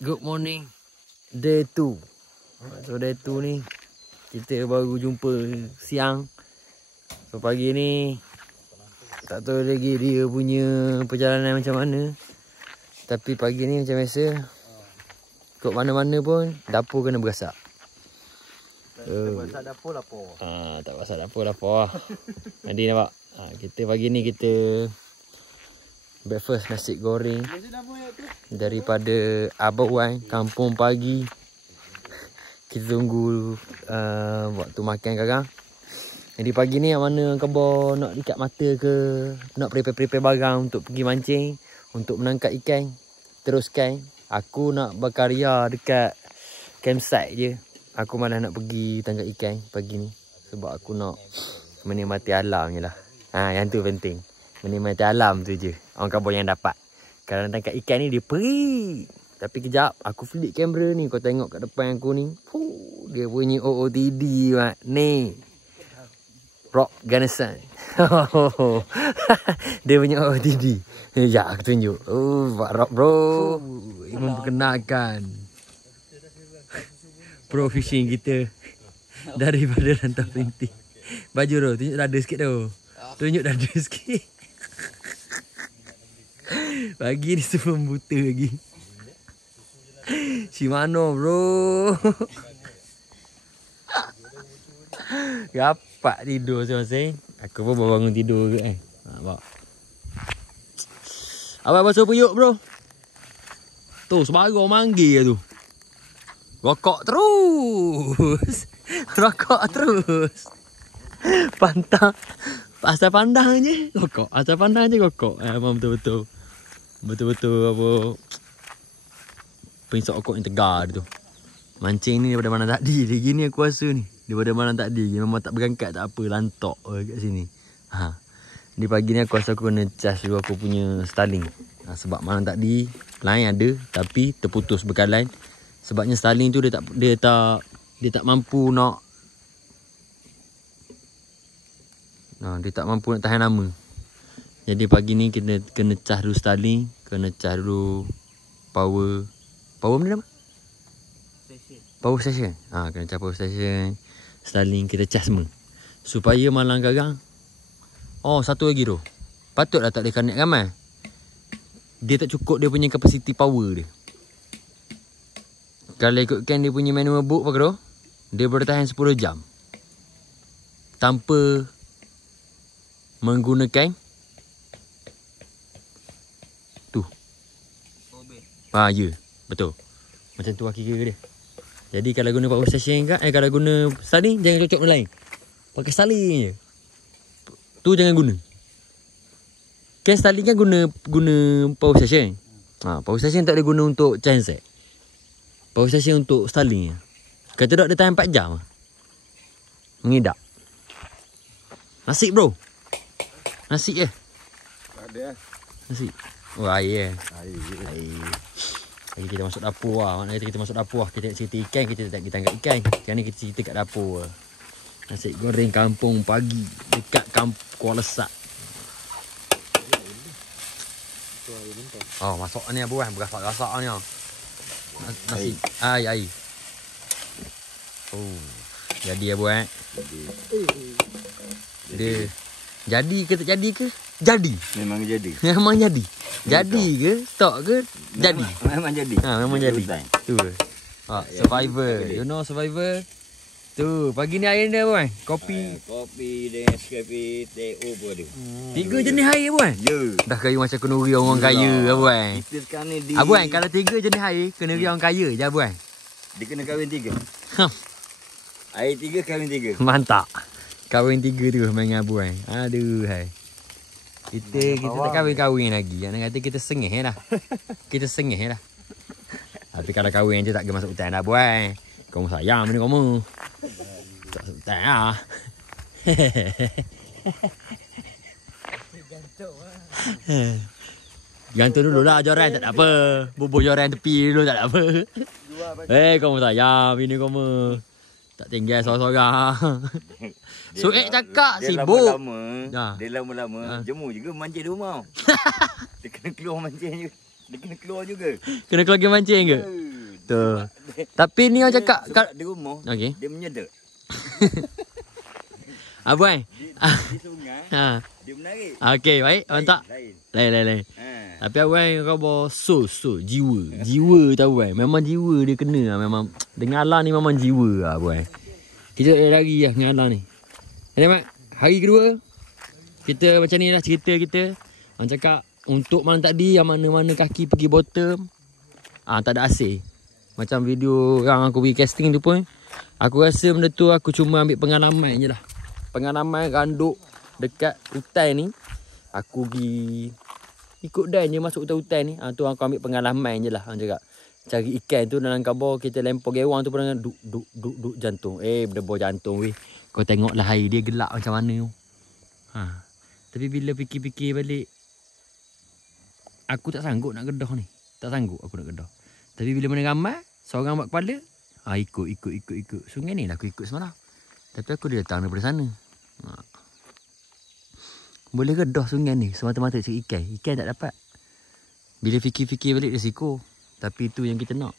Good morning. Day 2. So day 2 ni kita baru jumpa siang. So pagi ni tak tahu lagi dia punya perjalanan macam mana. Tapi pagi ni macam biasa, kat mana-mana pun dapur kena berasak. Tak berasak dapur lapar. Tak berasak dapur lapar. Nanti nampak. Kita pagi ni kita breakfast nasi goreng daripada Abang Wan, kampung pagi. Kita tunggu waktu makan sekarang. Jadi pagi ni yang mana khabar nak ikat mata ke, nak prepare barang untuk pergi mancing, untuk menangkap ikan. Teruskan. Aku nak berkarya dekat campsite je. Aku malah nak pergi tangkap ikan pagi ni. Sebab aku nak menikmati alam je lah. Yang tu penting. Menikmati alam tu je. Orang khabar yang dapat. Kalau tangkap ikan ni dia perih. Tapi kejap aku flip kamera ni. Kau tengok kat depan aku ni. Dia punya OOTD mak. Ni. Rock Garnison. Dia punya OOTD. Ya aku tunjuk. Pak Rock bro. Memperkenalkan pro fishing kita daripada Rantau Perintis. Baju tu. Tunjuk dada sikit tu. Tunjuk dada sikit. Pagi ni semua buta lagi. Shimano bro. Rapat tidur masing-masing. Aku pun baru bangun tidur ke kan. Nampak. Abang basuh puyuk bro. Tu sebarang manggil tu. Rokok terus. Rokok terus. Pantang. Asal pandang je rokok. Asal pandang je rokok. Memang betul-betul. Betul-betul apa. Penyesok rokok yang tegar tu. Mancing ni daripada mana tadi. Dia gini aku rasa ni. Daripada mana tadi. Memang tak berangkat tak apa. Lantok kat sini. Di pagi ni aku rasa aku kena charge dulu aku punya Starlink. Sebab malam tadi line ada tapi terputus bekalan. Sebabnya Starlink tu dia tak mampu nak dia tak mampu nak tahan lama. Jadi pagi ni kita kena charge dulu Starlink, kena charge dulu power benda apa? Power station. Kena charge power station. Starlink kita charge semua. Supaya malam garang. Satu lagi tu. Patutlah tak boleh connect ramai. Dia tak cukup dia punya capacity power dia. Kalau ikutkan dia punya manual book apa tu, dia bertahan 10 jam. Tanpa menggunakan tu. Ya, betul. Macam tu kira dia. Jadi kalau guna power station kan, kalau guna Starlink jangan cocok benda lain. Pakai Starlink je. Tu jangan guna. Kan Starlink kan guna power station. Power station tak boleh guna untuk genset. Power station untuk Starlink je. Kata tak dia tahan 4 jam. Mengidap. Nasi bro. Nasi tak ada. Nasi. Air. Lagi kita masuk dapur lah. Maknanya kita masuk dapur lah. Kita nak cerita ikan, kita tak pergi tangkap ikan. Sekarang ni kita cerita kat dapur lah. Nasi goreng kampung pagi. Dekat Kuala Lesat. Masuk ni apa kan? Berasak-rasak ni. Nasi. Air. Jadi apa kan? Dia jadi ke tak jadi ke? Jadi. Memang jadi. Memang jadi. Jadi ke? Stok ke? Jadi. Memang jadi. Memang jadi. Tu. Survivor. You know Survivor? Tu, pagi ni air dia apa kan? Kopi dengan Nescafe TO pun ada. 3 jenis air apa kan? Ya. Dah kaya macam kenuri orang kaya apa kan? Kita sekarang ni di Apa kan? Kalau 3 jenis air, kenuri orang kaya je apa kan? dia kena kahwin 3. Air 3 kahwin 3. Mantap. Kahwin 3 tu main abu kan. Aduh hai. Kita tak kahwin lagi. Yang kata kita sengih dah. Kita sengih dah. Tapi kalau kahwin je tak ke masuk hutan dah buai. Kau sayang ni kamu. Tak masuk hutan lah. Gantung dulu lah joran tak ada apa. Bubuh joran tepi dulu tak ada apa. Kamu sayang bini kamu. Tak tinggal seorang-seorang. Suek cakap sibuk. Dia lama-lama jemu juga mancing di rumah. Dia kena keluar mancing juga. Dia kena keluar juga. Kena keluar mancing ke? Betul. Tapi ni orang cakap sebab di rumah, okey. dia menyedek. Abang. Di sungai, Ha. dia menarik. Okey, baik. Mantap. Lain. Lain. Ha. Tapi abang kau bawa jiwa. Jiwa tahu abang. Memang jiwa dia kena lah. Memang dengan Allah ni memang jiwa lah abang. Kita tak boleh lari lah dengan Allah ni. Ada mak. Hari kedua kita macam ni lah cerita kita. Orang cakap untuk malam tadi yang mana-mana kaki pergi bottom, tak ada AC. Macam video yang aku pergi casting tu pun, aku rasa benda tu aku cuma ambil pengalaman je lah. Pengalaman randuk dekat hutan ni. Aku pergi ikut dan je masuk hutan-hutan ni. Tu aku ambil pengalaman je lah. Orang cakap cari ikan tu dalam kabur, kita lempar gewang tu pun dengan duk jantung. Berdebur jantung weh. Kau tengoklah air dia gelap macam mana tu. Tapi bila fikir-fikir balik, aku tak sanggup nak gedah ni. Tak sanggup aku nak gedah. Tapi bila mana ramai, seorang buat kepala, ikut. Sungai ni lah aku ikut semalam. Tapi aku dia datang daripada sana. Boleh gedah sungai ni semata-mata cari ikan. Ikan tak dapat. Bila fikir-fikir balik risiko. Tapi itu yang kita nak.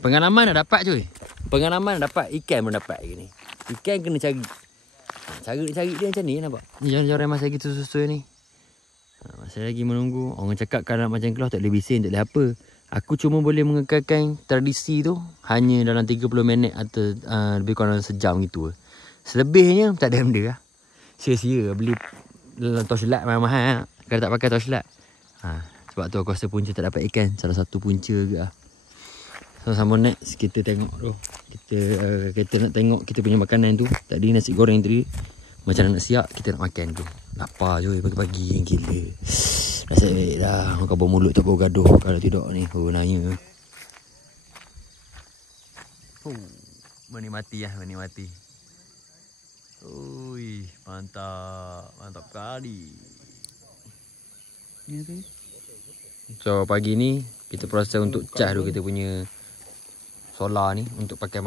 Pengalaman dah dapat cuy. Pengalaman dah dapat. Ikan pun dapat hari ni. Ikan kena cari. Cara nak cari dia macam ni nampak. Ni jalan-jalan masa lagi susu ni. Masih lagi menunggu. Orang cakap kalau macam keluar tak boleh bising, tak boleh apa. Aku cuma boleh mengekalkan tradisi tu hanya dalam 30 minit atau lebih kurang sejam gitu. Selebihnya tak ada benda lah. Sia-sia beli torchlight mahal-mahal kalau tak pakai torchlight. Sebab tu aku rasa punca tak dapat ikan. Salah satu punca ke lah. Sama-sama next kita tengok tu. Kita nak tengok kita punya makanan tu. Tadi nasi goreng tadi. Macam nak siap kita nak makan tu. Lapar je pagi-pagi yang gila. Nasib dah. Kau bermulut tak bau gaduh. Kalau tidak ni nanya. Menikmati lah, menikmati. Ui, mantap. Mantap kali. So pagi ni kita proses untuk cas dulu kita punya solar ni untuk pakai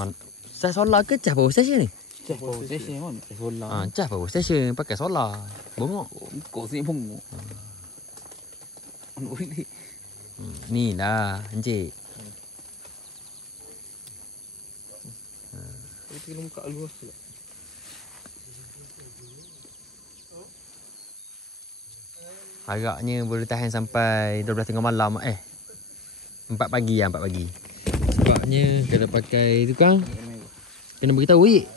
Cas solar ke cas power station ni? Cas power station kan? Cas solar. Cas power station pakai solar. Bongok. Kau sini bongok. Ni lah encik. Kita kena buka luas pula. Harapnya boleh tahan sampai 12 tengah malam. 4 pagi lah, 4 pagi. Sebabnya kena pakai tu kan. Kena beritahu weh.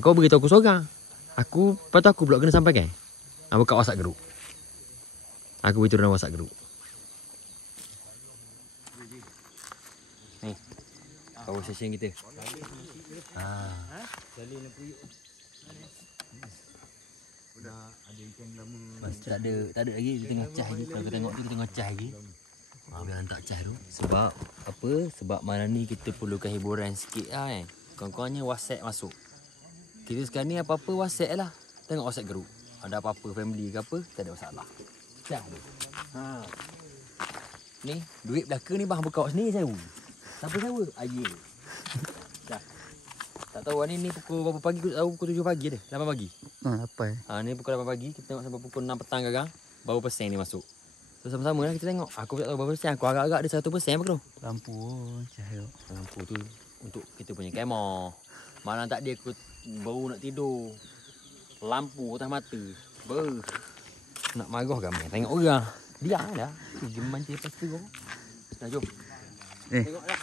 Kau beritahu aku seorang. Aku, lepas tu aku pula kena sampaikan. Buka WhatsApp group. Aku beritahu dalam WhatsApp group. Ni. Power station kita. Tak ada lagi dia tengah cas lagi. Kalau kau tengok tu dia tengah cas lagi. Biar hantar cas tu. Sebab apa? Sebab malam ni kita perlukan hiburan sikit lah kan. Kawan-kawannya WhatsApp masuk. Kita sekarang ni apa-apa WhatsApp lah. Tengok WhatsApp group. Ada apa-apa family ke apa, tak ada masalah. Cas tu. Ni duit belaka ni bang buka sini saya. Siapa sewa? Ayah. Dah. Tak tahu ni pukul berapa pagi, aku tahu pukul 7 pagi dah. 8 pagi. Ni pukul 8 pagi, kita tengok sampai pukul 6 petang garang. Baru persen ni masuk. So sama-sama lah kita tengok. Aku tak tahu berapa persen, aku agak-agak dia 100% apa tu? Lampu cahaya. Lampu tu untuk kita punya kamera. Malam tak dia aku baru nak tidur. Lampu atas mata. Nak marah kan main tengok orang. Dia dah. Geman dia pasti kau. Dah jom. Tengoklah.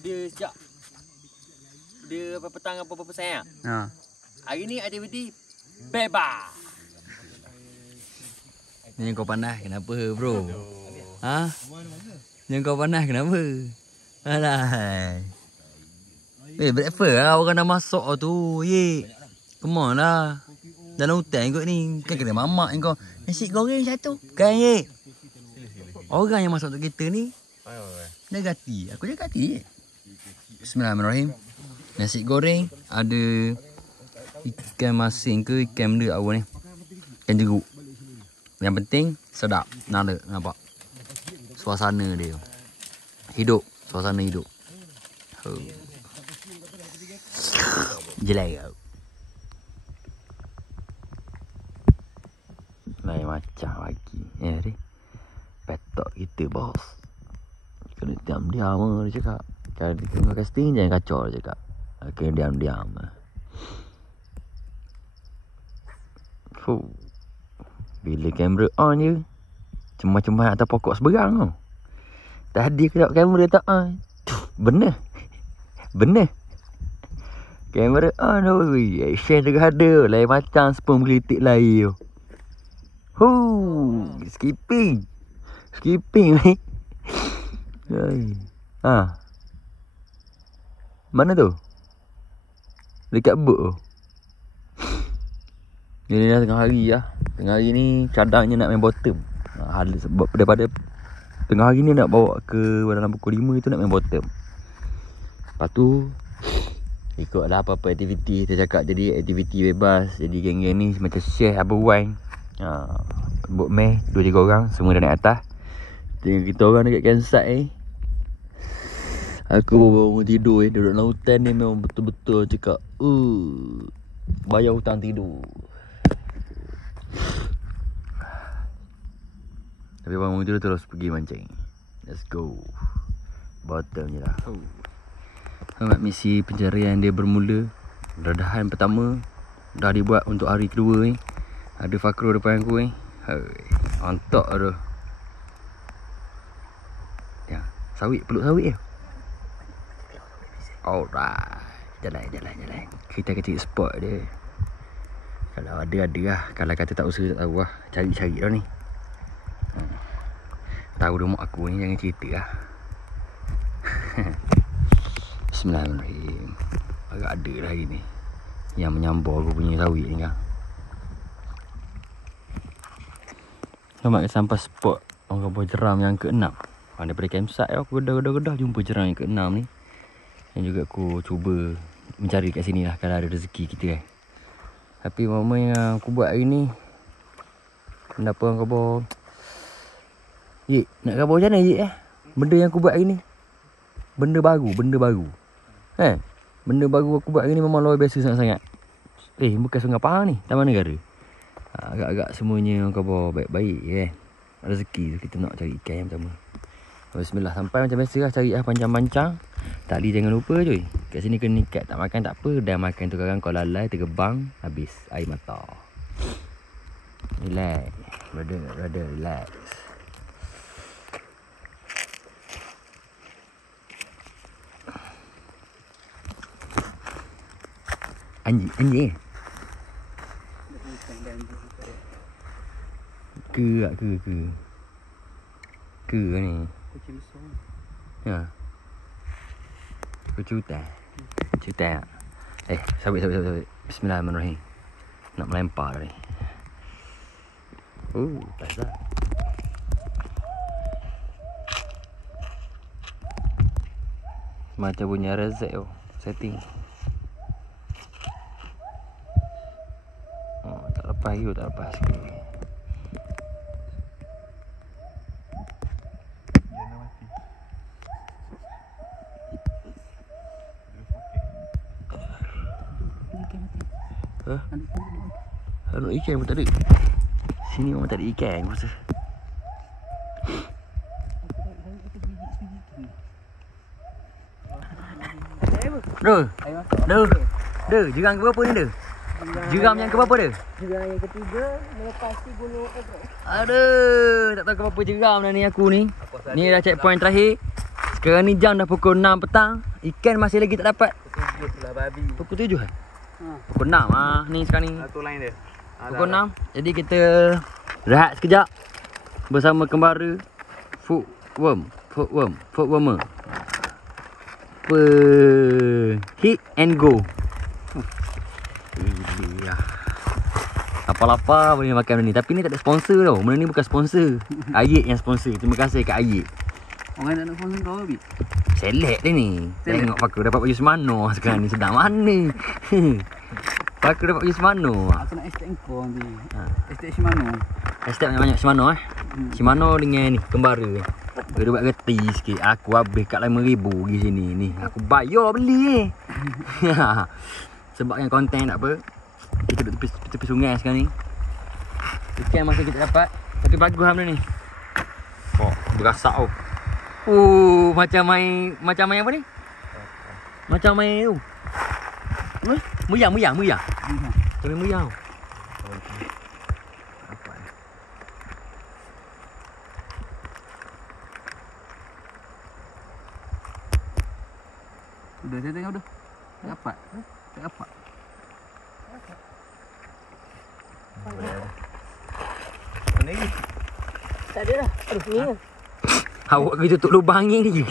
Dia sejak dia petang apa persen ah. Hari ni aktiviti bebas. Ni kau panas kenapa bro? Yang kau panas kenapa? Alahai. Breakfast lah orang dah masak tu. Come on lah. Dalam hutan kot ni. Kan kena mamak kau. Nasi goreng satu. Kan orang yang masak untuk kita ni jaga hati. Aku jaga hati. Bismillahirrahmanirrahim. Nasi goreng ada ikan masin ke ikan benda awal ni. Ikan jeruk. Yang penting sedap. Nampak. Suasana dia. Hidup. Suasana hidup. Jelai kau. Lain macam lagi. Petok kita bos. Kena diam-diam lah dia cakap. Kalau dia tengah casting jangan kacau dia cakap. Kena diam-diam lah. Bila kamera on je, cemah-cemah atas pokok seberang tau. Tadi aku tengok kamera tak on. Bener. Kamera on tu. Action tengah ada. Lain macam sperm gelitik lain tu. Skipping ni. Mana tu? Dekat boat tu. Ni dah tengah hari lah. Tengah hari ni cadangnya nak main bottom. Sebab daripada tengah hari ni nak bawa ke dalam pukul 5 tu nak main bottom. Lepas tu ikutlah apa-apa aktiviti kita cakap. Jadi aktiviti bebas. Jadi geng-geng ni macam share apa wine. Boat meh 2-3 orang semua dah naik atas. Tinggal kita orang dekat campsite ni. Aku baru tidur duduk dalam hutan ni memang betul-betul cakap bayar hutang tidur. Tapi bangun tidur terus pergi mancing. Let's go. Bottom je lah. Selamat misi pencarian dia bermula. Redahan pertama dah dibuat untuk hari kedua ni. Ada Fakro depan aku ni. Antok tu. Ya, sawit, peluk sawit je. Alright. Jalan. Kita kecil spot dia. Kalau ada lah. Kalau kata tak usaha tak tahu lah. Cari-cari dah ni. Tahu rumah aku ni jangan cerita lah. Bismillahirrahmanirrahim. Agak ada lah hari ni yang menyambor aku punya sawit ni kan. Selamat sampai spot orang buat jeram yang ke-6. Daripada campsite aku gedah jumpa jeram yang ke-6 ni. Dan juga aku cuba mencari kat sini lah kalau ada rezeki kita kan. Tapi mama yang aku buat hari ni, kenapa orang khabar? Yik, nak khabar macam mana Yik benda yang aku buat hari ni? Benda baru. Benda baru aku buat hari ni memang luar biasa sangat-sangat. Bukan Sungai Pahang ni, Taman Negara. Agak-agak semuanya orang khabar baik-baik rezeki tu kita nak cari ikan yang pertama. Bismillah, sampai macam biasa lah cari pancang-pancang. Tali jangan lupa cuy. Kat sini kena ikat. Tak makan tak apa. Dah makan tu kadang kau lalai tergebang. Habis air mata. Relax. Brother relax. Anjing Ke ni. Kucing besar. Ya. Kucing hutan. Sabit. Bismillahirrahmanirrahim. Nak melempar dah ni. Tak dah. Macam punya rezek tu. Setting. Tak lepas sikit. Ada ikan pun tak ada. Sini memang tak ada ikan aku rasa. Jerang ke berapa ni dah? Jeram yang ke berapa dah? Jeram yang ketiga melepasi gunung Everest. Aduh, tak tahu ke berapa jeram dah ni aku ni. Ni dah checkpoint terakhir. Sekarang ni jam dah pukul 6 petang. Ikan masih lagi tak dapat. Pukul 7 lah babi. Pukul 7 kan? Pukul 6 ni sekarang ni. Satu line dia. Pukul 6. Jadi kita rehat sekejap bersama kembara Footwormer. Hit and go. Lapar-lapar boleh makan benda ni. Tapi ni tak ada sponsor tau. Benda ni bukan sponsor. Ayik yang sponsor. Terima kasih kat Ayik. Orang nak sponsor kau Abi? Selek dia ni. Tengok Paku dapat baju semano sekarang ni. Sedang mana? Paku dapat baju semano. Aku nak hashtag kau nanti. Hashtag Shimano. Hashtag banyak-banyak Shimano Shimano dengan ni kembara. Dia buat reti sikit. Aku habis kat 5,000 pergi sini ni. Aku bayar beli Sebab yang konten tak apa. Kita duduk tepi sungai sekarang ni. Ikan masih kita dapat. Tapi bagus benda ni. Berasak macam main apa ni? Macam main tu. Apa? Muyang. Macam main muyang. Apa ni? Udah saya tengok dah. Tak dapat. Tak dapat. Mana lagi? Tak ada dah. Aduh, ni kan. Awak pergi tutup lubang angin ni je.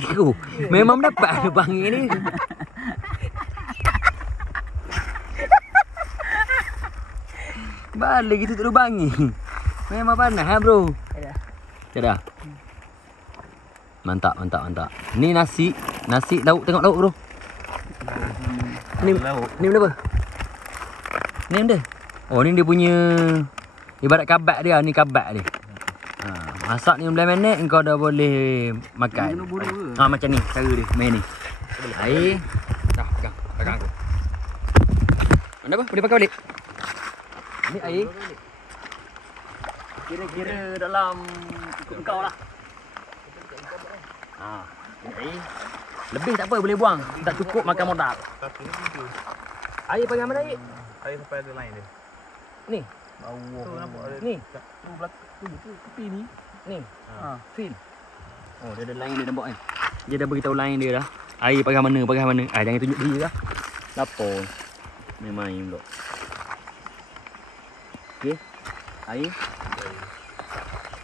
Memang dapat lubang angin ni. Balik gitu tutup lubang angin. Memang panas ha bro. Dah. Mantap. Ni nasi lauk, tengok lauk bro. Ni benda apa? Ni benda. Oh ni dia punya ibarat kabak dia, ni kabak dia. Masak ni 15 minit kau dah boleh makan. Macam ni cara dia main ni. Air. Dah pegang aku. Mana apa? Boleh pakai balik. Ni air. Kira-kira dalam ikut kau lah. Ni air. Lebih tak apa boleh buang. Tak cukup makan modal. Air pakai mana air? Air sampai ada lain dia. Ni. Bawah. Tu nampak ada. Ni. Tu belakang tu tepi ni. Ni. Feel. Oh, dia ada line dia nampak kan. Dia dah beritahu line dia dah. Air pakai mana. Jangan tunjuk diri lah. Lapor. Main pula. Okey. Air.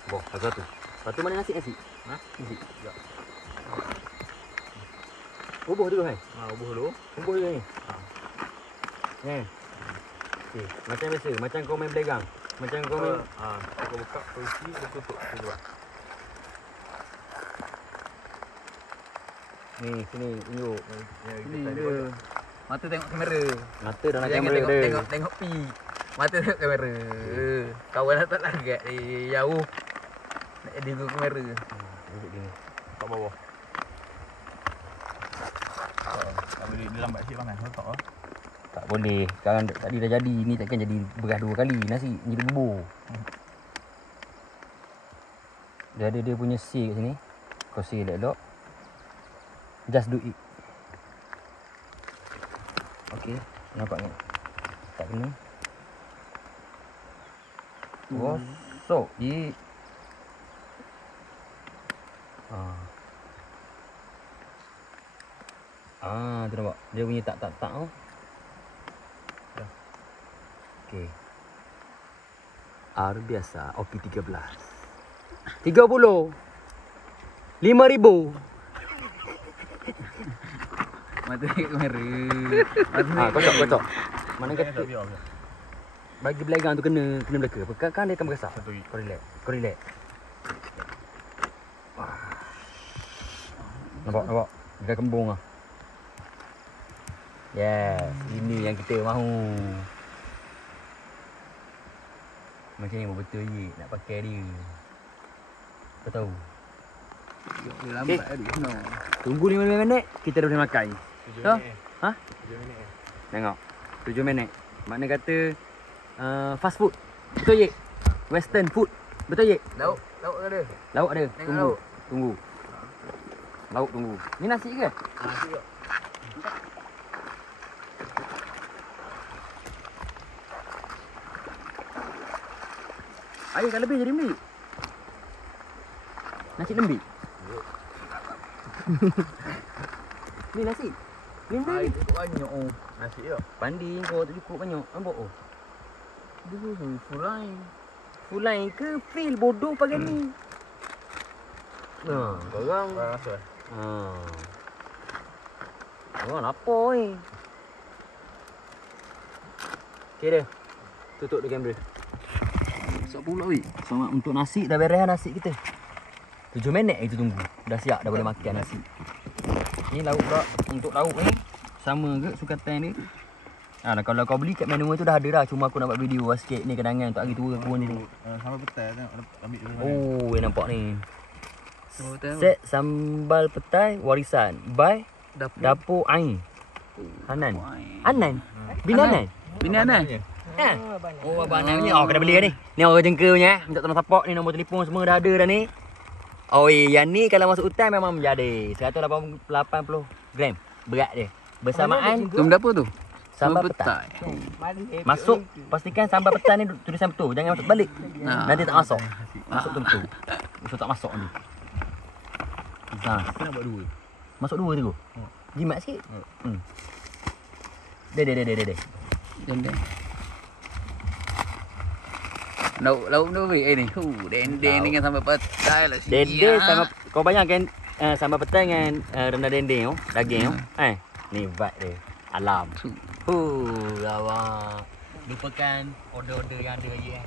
Boh, agak tu. Satu mana nasi? Nasi. Nasi. Ya. Ubuh dulu kan? Ubuh dulu. Ubuh dulu ni. Kan? Okey, macam biasa, macam kau main belegang. Macam kau main kau buka kunci kau tutup tu. Ni, sini tunjuk. Ni dia. Mata tengok kamera. Mata dalam kamera dia. Tengok pi. Mata tengok kamera. Kawan nak tak lagat jauh. Nak edit ke kamera. Tunjuk dia ni. Tak bawah. Dia lambat sikit bang kan. Tak Tak boleh. Sekarang tadi dah jadi. Ni takkan jadi beras 2 kali. Nasi jadi bubur. Dia ada dia punya seal kat sini. Kau seal elok. Just do it. Okey. Nampak ni? Tak kena. Gosok je. Tu nampak. Dia punya tak tu. Okey. R biasa, OP13. 30. 5,000. Mata tengok kamera. Kocok. Mana kata bagi belegang tu kena belaka. Kan dia akan berasap. Kau relax. Nampak. Dia kembung ah. Yes, ini yang kita mahu. Macam ni betul je nak pakai dia. Kau tahu. Dia lambat tu. Tunggu 15 minit kita dah boleh makan. 7 minit. 7 minit. Tengok. 7 minit. Makna kata fast food. Betul je? Western food. Betul je? Lauk ada. Lauk ada. Tengok Tunggu. Lauk tunggu. Ni nasi ke? Nasi kok. Air kat lebih jadi lembik. Nasi lembik. Ni nasi. Lembik. Air cukup banyak Nasi je. Pandi kau tak cukup banyak. Nampak oh. Dia tu full line. Full line ke feel bodoh pagi ni. Korang. Rasa. Korang apa ni? Okey dah. Tutup dia kamera. Masak pula weh. Sama untuk nasi dah beres nasi kita. 7 minit itu tunggu. Dah siap dah boleh makan nasi. Ni lauk pula. Untuk lauk ni sama ke sukatan dia? Kalau kau beli kat menu tu dah ada dah. Cuma aku nak buat video sikit ni kenangan untuk hari tua aku ni. Sampai petai tengok ambil dulu. Oh, nampak ni. Set sambal petai warisan by Dapur Ain. Hanan. Bin Hanan. Ha? Oh, abang Anan punya. Oh, kena beli dah ni. Ni orang jengka punya. Minta tolong support ni, nombor telefon semua dah ada dah ni. Oh, yang ni kalau masuk hutan memang menjadi 180 gram berat dia. Bersamaan Tu benda apa tu? sambal petai. Masuk, pastikan sambal petai ni tulisan betul. Jangan masuk balik. Nanti tak masuk. Masuk tu betul. Masuk tak masuk ni. Kita nak buat 2. Masuk 2 tu. Jimat sikit. Deh. Dendeng. Lauk tu ni. Dendeng dengan sambal petai lah sini. Dendeng sama kau bayangkan sambal petai dengan rendah dendeng tu, daging tu. Ni vibe dia. Alam. Awak. Lupakan order-order yang ada lagi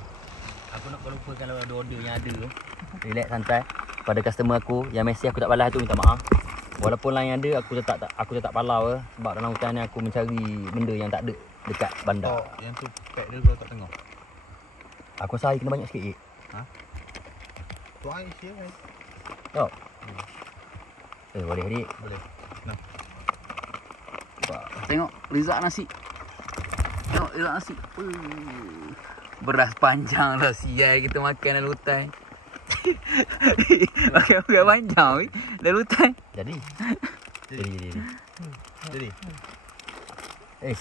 Aku nak kau lupakan order-order yang ada tu. Relax santai. Pada customer aku yang mesej aku tak balas tu minta maaf. Walaupun lain ada aku tetap palau sebab dalam hutan ni aku mencari benda yang tak ada dekat bandar. Yang tu pack dia kau tak tengok. Aku rasa air kena banyak sikit. Tu air siap. Tengok. Boleh adik. Boleh. Tengok Rizak nasi. Tengok Rizak nasi. Beras panjang lah sial kita makan dalam hutan. Makan beras panjang dalam hutan. Jadi.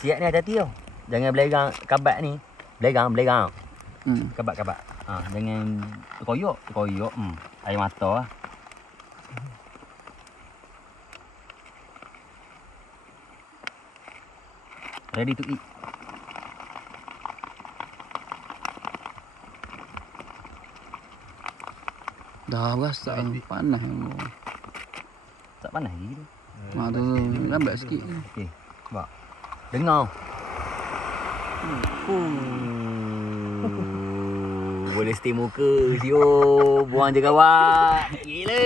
Siap ni hati-hati tau. Jangan belerang kabat ni. Belerang. Kabat. Jangan terkoyok. Air mata lah. Ready to eat. Dah beras tak panas. Tak panas lagi tu. Tu lambat sikit. Okey. Sebab dengar. Boleh steam muka. Buang je kawan. Gila.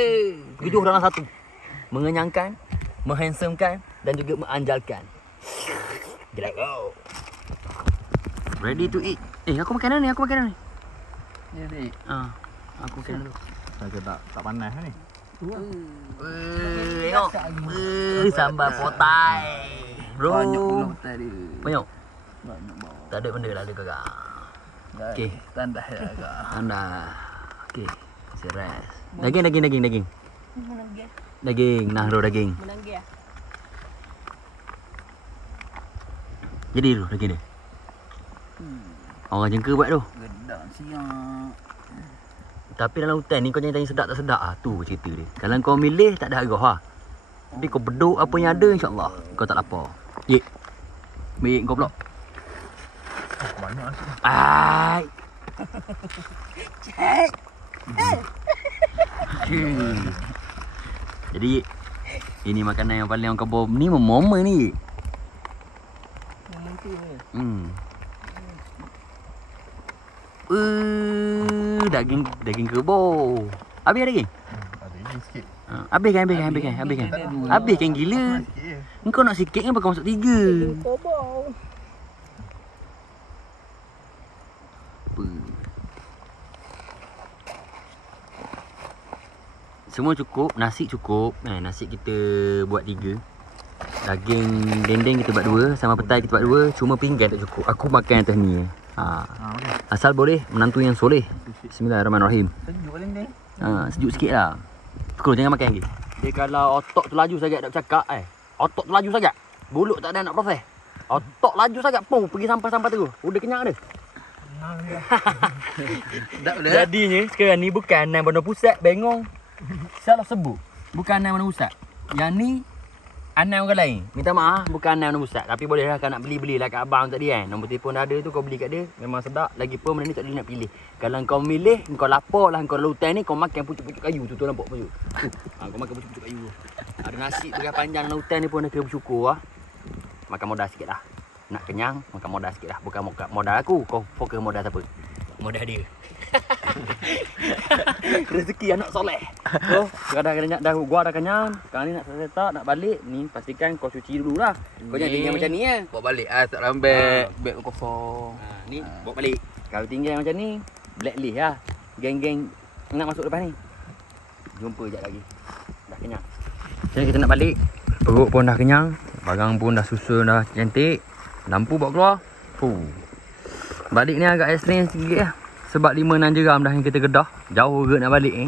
7 dalam 1. Mengenyangkan, menghandsomekan dan juga menganjalkan. Gila go. Ready to eat. Aku makan ni. Ya dik. Aku makan dulu. Tak panas ni. Tengok. Sambal potai. Bro. Banyak pula petai dia. Banyak. Banyak bawah. Tak ada benda lah dia kakak. Okey. Tandah ya kak. Anda. Okey. Serius. Daging. Daging. Nahro daging. Menanggih. Jadi tu daging dia. Orang jengka buat tu. Gedak siap. Tapi dalam hutan ni kau jangan tanya sedap tak sedap tu cerita dia. Kalau kau milih tak ada harga Tapi kau beduk apa yang ada insya-Allah kau tak lapar. Baik kau pula. Banyak nasi. Ai. Cek. Jadi ini makanan yang paling orang kebom ni momen ni. Daging kerbau. Habis daging? Ada lagi sikit. Habiskan gila. Engkau nak sikit kan pakai masuk 3. Kobau. Semua cukup, nasi cukup. Nasi kita buat 3. Daging dendeng kita buat 2, sama petai kita buat 2. Cuma pinggan tak cukup. Aku makan atas ni. Asal boleh menantu yang soleh. Bismillahirrahmanirrahim. Sejuk dendeng. Sejuk sikit lah. Kau jangan makan lagi. Dia kalau otok tu laju sangat nak bercakap otok tu laju sangat. Mulut tak ada nak proses. Otok laju sangat pun pergi sampai terus. Udah kenyang dah. Jadinya sekarang ni bukan Nan Bandar Pusat bengong. Salah sebut. Bukan Nan Bandar Pusat. Yang ni Anan orang lain. Minta maaf bukan Anan Bandar Pusat. Tapi boleh lah kau nak beli-belilah kat abang tadi kan. Nombor telefon dah ada tu kau beli kat dia. Memang sedap. Lagipun benda ni tak boleh nak pilih. Kalau kau milih, kau lapar lah kau dalam hutan ni kau makan pucuk-pucuk kayu tu nampak pucuk. Kau makan pucuk-pucuk kayu. Ada nasi beras panjang dalam hutan ni pun dah kena bersyukur lah. Makan modal sikit lah. Nak kenyang, makan modal sikit lah. Bukan modal aku. Kau fokus modal siapa? Modal dia. Rezeki anak soleh. Gua dah kenyang. Sekarang ni nak set-up, nak balik. Ni pastikan kau cuci dulu lah. Kau jangan tinggal macam ni Bawa balik tak lambat. Beg kosong. Ni bawa balik. Kalau tinggal macam ni, blacklist lah. Geng-geng nak masuk depan ni. Jumpa sekejap lagi. Dah kenyang. Jadi kita nak balik. Perut pun dah kenyang. Barang pun dah susun dah cantik. Lampu bawa keluar. Balik ni agak ekstrim sikit lah. Sebab 5-6 jeram dah yang kita kedah. Jauh ke nak balik ni.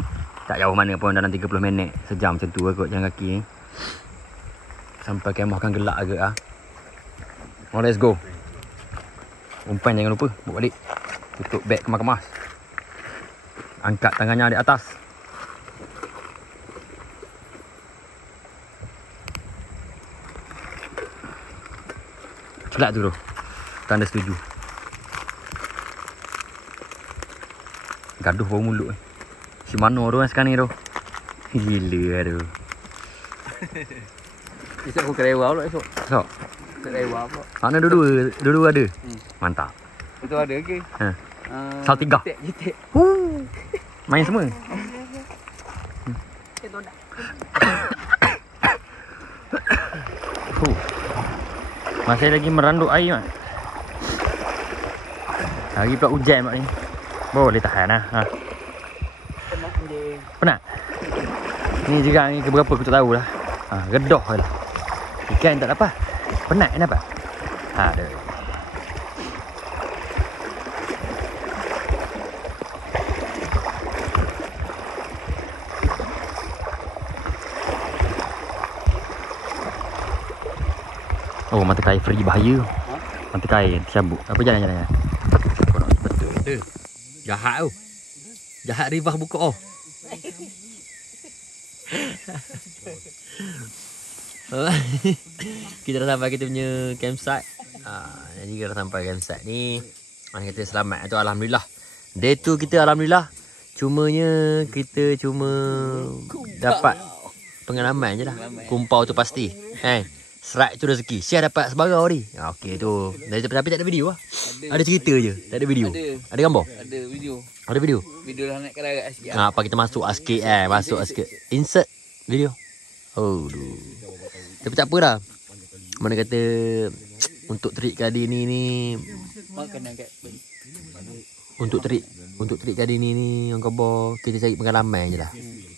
Tak jauh mana pun, dalam 30 minit. Sejam macam tu kot jalan kaki ni. Sampai kemah kan gelap agak ah. Oh, let's go. Umpan jangan lupa bawa balik. Tutup beg kemas-kemas. Angkat tangannya di atas. Celak tu bro. Tanda setuju. Gaduh bau mulut Si mana tu sekarang ni tu. Gila tu. Esok aku kerewa pula esok. So, Kerewa pula. mana dua-dua ada. Mantap. Itu ada ke? Ha. Saltiga. Jitik. Main semua. Masih lagi meranduk air mak. Hari pula hujan mak ni. Boleh tahan lah. Ha. Penat? Ni juga ni keberapa aku tak tahu lah. Ha, redoh lah. Ikan tak dapat. Penat kenapa? Ha, ada. Oh, mata kail free bahaya. Mata kail tercabut. Apa jalan-jalan? Betul tu. Jahat tu. Jahat rivah buka oh. Kita dah sampai kita punya campsite. Jadi kita dah sampai campsite ni. Mana kita selamat tu alhamdulillah. Day tu kita alhamdulillah. Cumanya kita cuma dapat pengalaman je lah. Kumpau tu pasti. Strike tu rezeki. Syah dapat sebarau ni. Okey tu. Tapi tak ada video lah. Ada cerita je. Tak ada video. Ada gambar? Ada video. Ada video? Video dah naik kedarat sikit. Apa kita masuk sikit masuk sikit. Insert video. Oh duh. Tapi tak apalah. Mana kata untuk trik kali ni Makan agak. untuk trik kali ni orang khabar kita cari pengalaman je lah.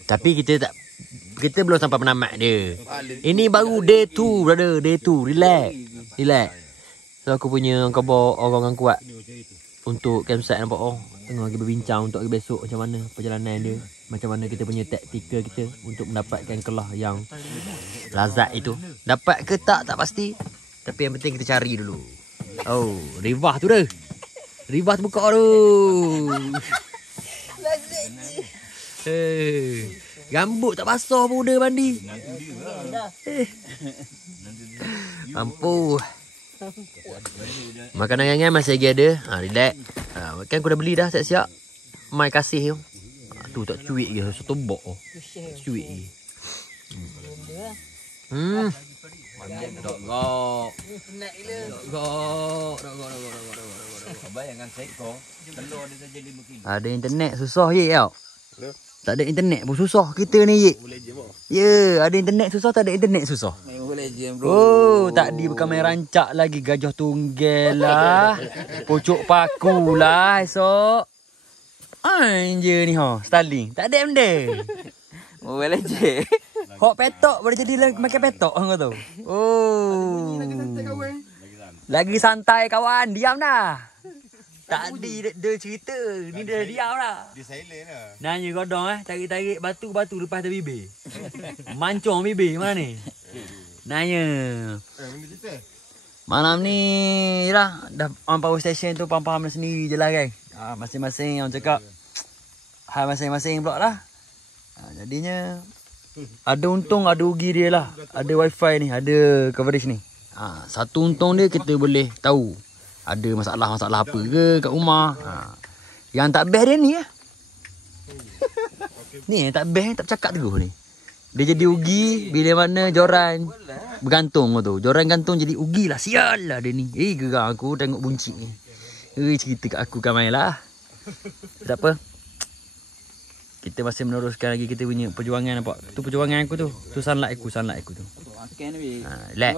Tapi kita belum sampai penamat dia. Ini baru day 2 brother, day 2. Relax. So aku punya orang khabar orang kuat untuk campsite nampak tengah lagi berbincang untuk hari besok macam mana perjalanan dia. Macam mana kita punya taktikal kita untuk mendapatkan kelah yang lazat itu. Dapat ke tak pasti. Tapi yang penting kita cari dulu. Oh, rivah tu dah. Rivah terbuka tu. Rambut tak basah pun udah mandi. Mampu. Makanan yang masih lagi ada. Relax. Makan aku dah beli dah siap-siap. Mai kasih tu. Tu tak cuik ke satu bok. Cuik ke. Dok. Bayangkan seekor telur dia saja 5 kilo. Ada internet susah je tau. Tak ada internet pun susah kita ni je. Ya, ada internet susah, tak ada internet susah. Main Mobile Legend bro. Oh, tadi bukan main rancak lagi, gajah tunggal lah. Pucuk paku lah esok. Je ni Starlink. Tak ada benda. Mobile Legend. Hok petok boleh jadi makan petok kau tahu. Oh. Lagi santai kawan, diam dah. Tadi dia cerita, ni dia diam dah. Dia silent lah. Nanya godong tarik-tarik batu-batu lepas atas bibir. Mancung bibir mana ni? Nanya. Malam ni lah dah on power station tu faham-faham sendiri je lah kan. Masing-masing yang cakap hal masing-masing pula lah. Jadinya ada untung ada rugi dia lah. Ada wifi ni, ada coverage ni. Satu untung dia kita boleh tahu ada masalah-masalah apa ke kat rumah. Yang tak best dia ni lah. Ni yang tak best tak bercakap teguh ni. Dia jadi rugi bila mana joran bergantung tu. Joran gantung jadi rugi lah. Sial lah dia ni. Gerang aku tengok buncit ni. Cerita kat aku kan main lah. Tak apa. Kita masih meneruskan lagi kita punya perjuangan nampak. Tu perjuangan aku tu. Tu sunlight aku tu. Makan ni. Relax.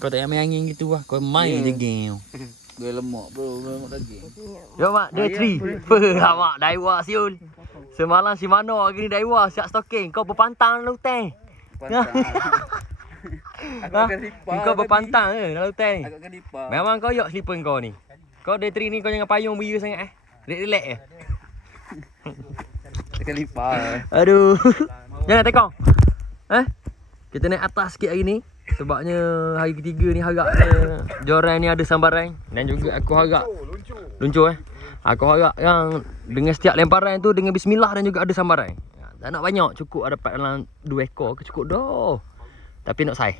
Kau tak payah main angin gitu lah. Kau main je game. Dia lemak bro, lemak daging. Yo mak, day 3. Apa mak, daiwa siul. Semalam si Mano hari ni daiwa siap stocking. Kau berpantang dalam hutan. Kau berpantang ke dalam hutan. Agak kedipah. Memang kau yok slipper kau ni. Kau day 3 ni kau jangan payung beria sangat Relax Khalifah. Aduh. Jangan tekong. Kita naik atas sikit hari ni. Sebabnya hari ketiga ni harapnya joran ni ada sambaran. Dan juga aku harap luncur aku harap yang dengan setiap lemparan tu dengan bismillah dan juga ada sambaran. Tak nak banyak, cukup dapat dalam 2 ekor ke cukup dah. Tapi nak sai.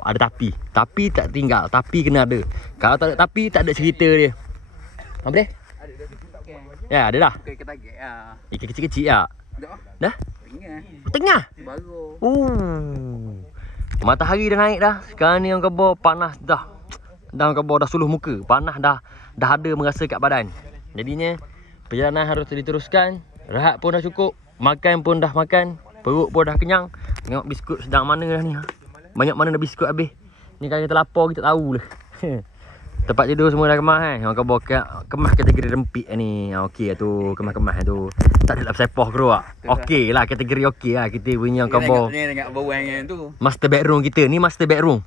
Ada tapi. Tapi tak tinggal, tapi kena ada. Kalau tak ada tapi tak ada cerita dia. Apa dia? Ya, ada dah. Ikan target ah. Ikan kecil-kecil ah. Dah? Tengah. Baru. Matahari dah naik dah. Sekarang ni orang kebor panas dah. Dah orang kebor dah suluh muka. Panas dah ada merasa kat badan. Jadinya perjalanan harus diteruskan. Rehat pun dah cukup. Makan pun dah makan. Perut pun dah kenyang. Tengok biskut sedang mana dah ni. Banyak mana dah biskut habis. Ni kalau kita lapar kita tahu lah. Tempat tidur semua dah kemas kan. Orang kebor kemas kategori rempit ni. Okey lah tu. Kemas-kemas tu. Tak ada lap sepoh keruak. Okey lah kategori okey lah. Kita punya orang kebor. Ni tengok bawang yang tu. Master bedroom kita. Ni master bedroom.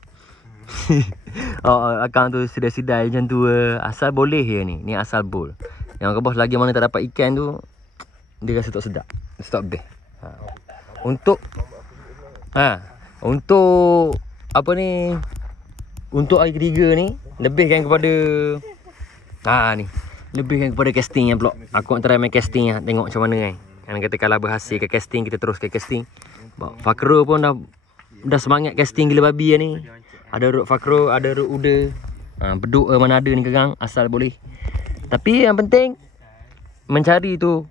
Akang tu sidai-sidai macam tu. Asal boleh je ni. Ni asal bol. Yang kebor lagi mana tak dapat ikan tu. Dia rasa tak sedap. Stop best. Untuk apa ni? Untuk hari ketiga ni lebihkan kepada ni. Lebihkan kepada casting yang pula. Aku nak try main casting lah. Tengok macam mana kan. Kan kata kalau berhasil ke casting, kita terus ke casting. Fakro pun dah semangat casting gila babi lah ni. Ada rut Fakro, ada rut Uda. Beduk mana ada ni kerang, asal boleh. Tapi yang penting mencari tu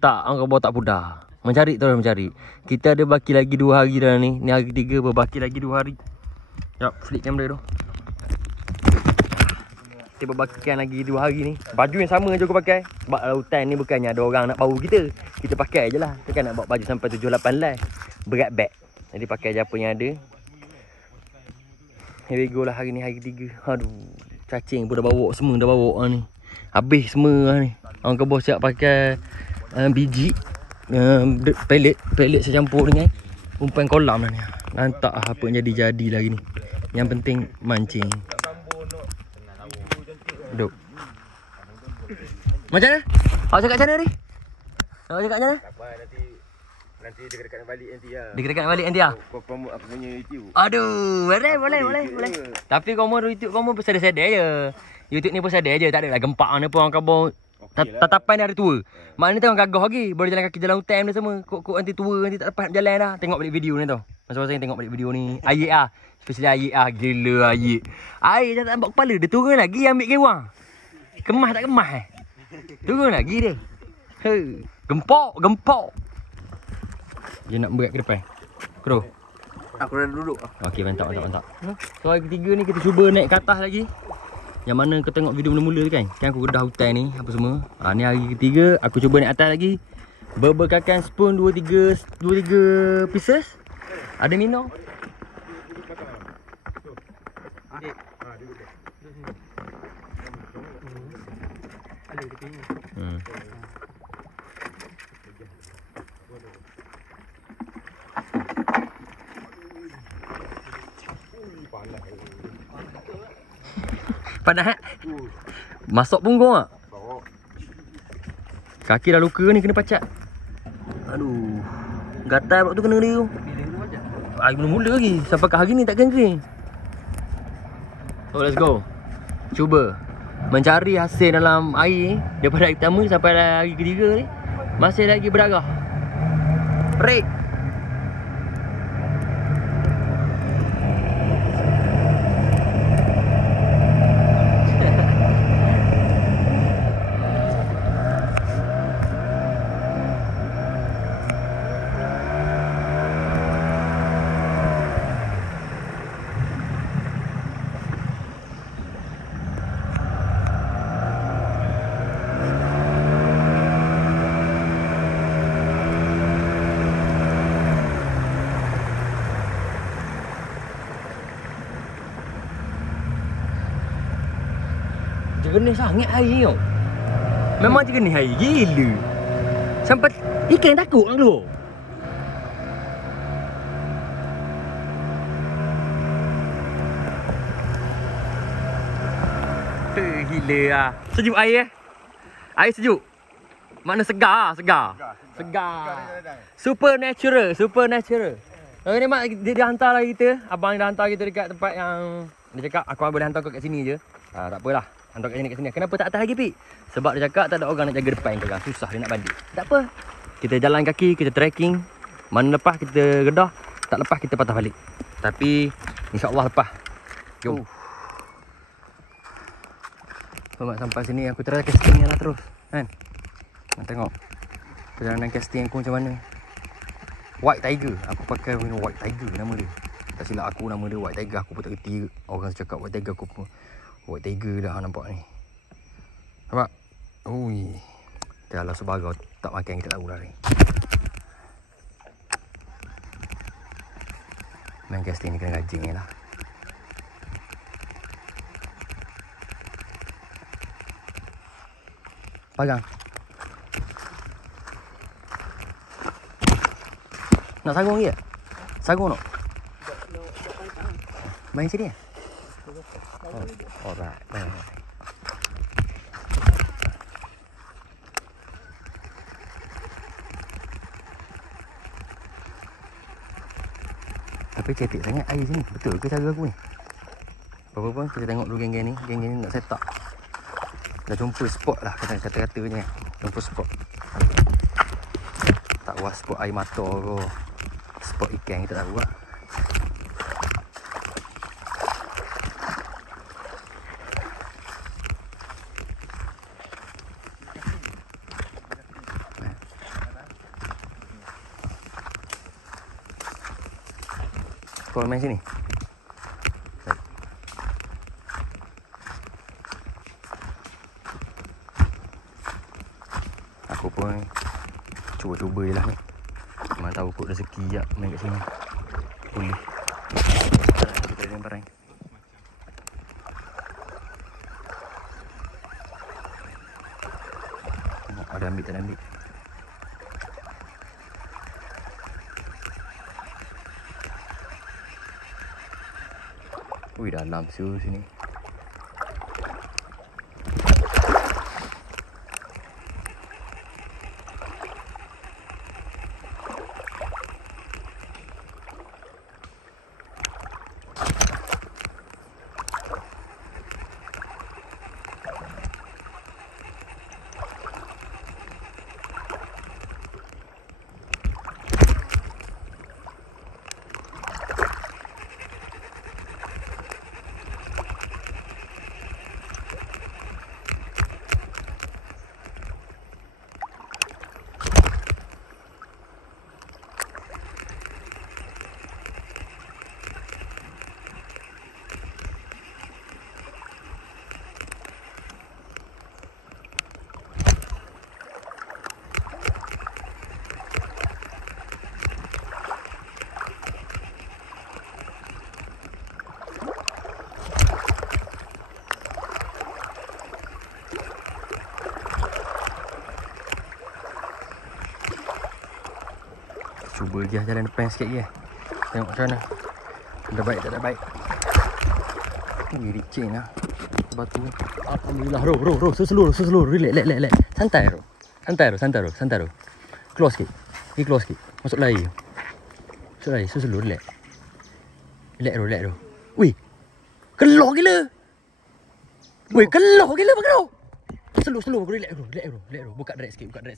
tak, orang kebor tak pudar. Mencari terus mencari. Kita ada baki lagi 2 hari dah ni. Ni hari ketiga, berbaki lagi 2 hari. Jap, flip kamera tu. Kita berbakikan lagi 2 hari ni. Baju yang sama je aku pakai. Sebab lautan ni bukannya ada orang nak bau kita. Kita pakai je lah. Takkan nak bawa baju sampai 7-8 lai. Berat bag. Jadi pakai je apa yang ada. Here we go lah hari ni, hari ketiga. Aduh, cacing pun dah bawa semua, dah bawa ni. Habis semua lah ni. Orang kebor siap pakai biji. Pellet saya campur dengan umpan kolam lah ni. Lantak lah apa yang jadi-jadi lagi ni. Yang penting mancing. Duk. Macam mana? Awak cakap macam mana ni? Awak cakap macam mana? Nanti dekat balik nanti lah. Dekat balik nanti lah? Kau promote aku punya YouTube. Aduh, boleh. Tapi kau mau YouTube kau mau sedar-sedar je. YouTube ni pun sedar je, tak adalah gempak mana pun orang kebor. Tatapan dia ada tua. Maknanya tengok gagah lagi. Boleh jalan kaki jalan hutan dia semua. Kok nanti tua nanti tak dapat jalan dah. Tengok balik video ni tau. Masa-masa ni tengok balik video ni. Ayik ah. Especially ayik ah. Gila ayik. Ayik dah tak nampak kepala. Dia turun lagi ambil kewang. Kemas tak kemas Turun lagi dia. Gempok. Dia nak berat ke depan. Bro. Aku dah duduk. Okey, mantap. So hari ketiga ni kita cuba naik ke atas lagi. Yang mana kau tengok video mula-mula tu kan. Kan aku dah hutan ni apa semua. Ni hari ketiga aku cuba naik atas lagi. Berbekalkan spoon 2-3 pieces. Ada minum. Panas. Masuk punggung tak? Kaki dah luka ni, kena pacat. Aduh. Gatal pula tu kena dia tu. Air mula-mula lagi. Sampai ke hari ni tak kering. So let's go. Cuba mencari hasil dalam air daripada hari pertama sampai hari ketiga ni. Masih lagi berdarah. Break. Jernih sangat air tau. Memang jernih air. Gila. Sampai ikan takut nak keluar. Gila lah. Sejuk air Air sejuk. Makna segar. Supernatural. Lalu ni mak dia hantar lah kita. Abang dia hantar kita dekat tempat yang dia cakap aku boleh hantar kau kat sini je. Tak apalah. Hantar kat sini. Kenapa tak atas lagi Pik? Sebab dia cakap tak ada orang nak jaga depan kau kan. Susah dia nak balik. Tak apa. Kita jalan kaki, kita trekking. Mana lepas kita redah, tak lepas kita patah balik. Tapi insya-Allah lepas. Jom. Mak sampai sini aku try casting lah terus. Kan? Nak tengok perjalanan casting aku macam mana. White Tiger. Aku pakai White Tiger nama dia. Tak silap aku nama dia White Tiger. Aku pun tak kerti. Orang cakap White Tiger aku pun White Tiger dah nampak ni. Nampak? Ui. Kalau sebagai tak makan kita tahu lah ni. Main casting ni kena gajing ni lah. Pagang. Nak sagung lagi tak? Sagung tak? Main sini ya? Oh, alright. Tapi cetek sangat air sini. Betul ke cara aku ni? Apa pun kita tengok dulu geng-geng ni. Geng-geng ni nak set up. Dah jumpa spot lah kata-katanya. Jumpa spot. Tak puas spot air mata ke. Spot ikan kita tak tahu lah. Kau main sini. Aku pun cuba-cuba je lah ni. Mana tahu kot rezeki je main kat sini. Boleh. Kita lempar ni. Ada ambil tak ambil. Ui, dalam sini. Cuba je jalan depan sikit je. Tengok macam mana. Ada baik tak ada baik. Ui, licin lah batu ni. Alhamdulillah. Roh. Seseluruh. Relax. Santai roh. Keluar sikit. Ni keluar sikit. Masuk air. Seseluruh. Relax roh. Wih. Keluar gila. Bergerak. Slow. Relax roh. Buka drag sikit. Belakang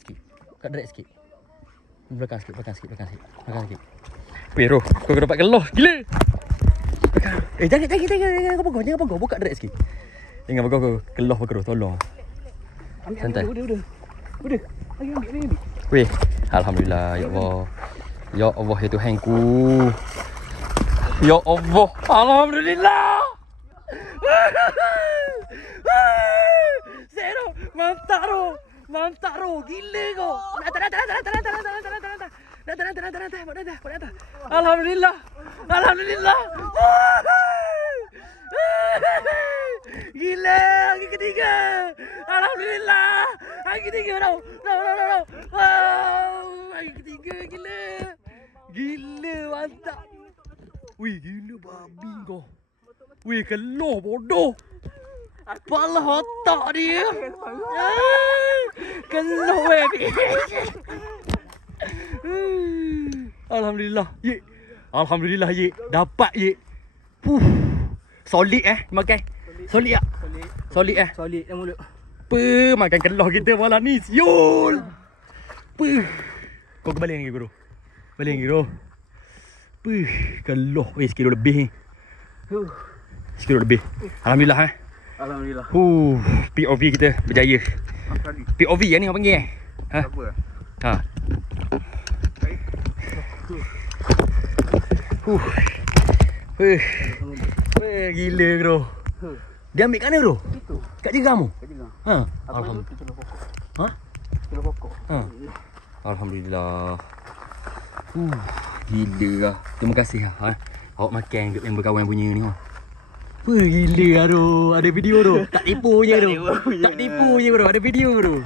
sikit. Weh, Roh, kau dapat keloh. Gila. Jangan pegau. Buka drag sikit. Jangan pegau kau. Keloh bergerak, tolong. Santai. Udah. Lagi ambil. Weh, alhamdulillah ya Allah. Ya Allah ya Tuhanku. Ya Allah, alhamdulillah. Zero, mantap roh, gila kau. Dah. Alhamdulillah. Gila, hari ketiga. Alhamdulillah. Hari ketiga tau. Hari ketiga gila mantap. Wih, gila babi kau. Wih, keluar bodoh. Pala otak dia. Keluh baby. Alhamdulillah, ye. Alhamdulillah, ye. Dapat, ye. Solid makan. Solid tak? Solid Solid dah mulut. Makan keloh kita malam ni. Siul. Kau kembali lagi guru. Balik lagi guru. Keloh. Sekilo lebih ni. Sekilo lebih. Alhamdulillah Alhamdulillah. POV kita berjaya. POV ni orang panggil Apa? Ha. Gila bro. Dia ambil kat mana bro? Itu. Kat jeram tu? Kat jeram. Ha. Aku Alhamdulillah. tu kena pokok. Ha? Kena pokok. Ha. Alhamdulillah. Gila lah. Terima kasih lah. Awak makan kat member kawan punya ni. Gila lah tu. Ada video tu. Tak tipu je tu. Tak tipu je bro. Ada video tu.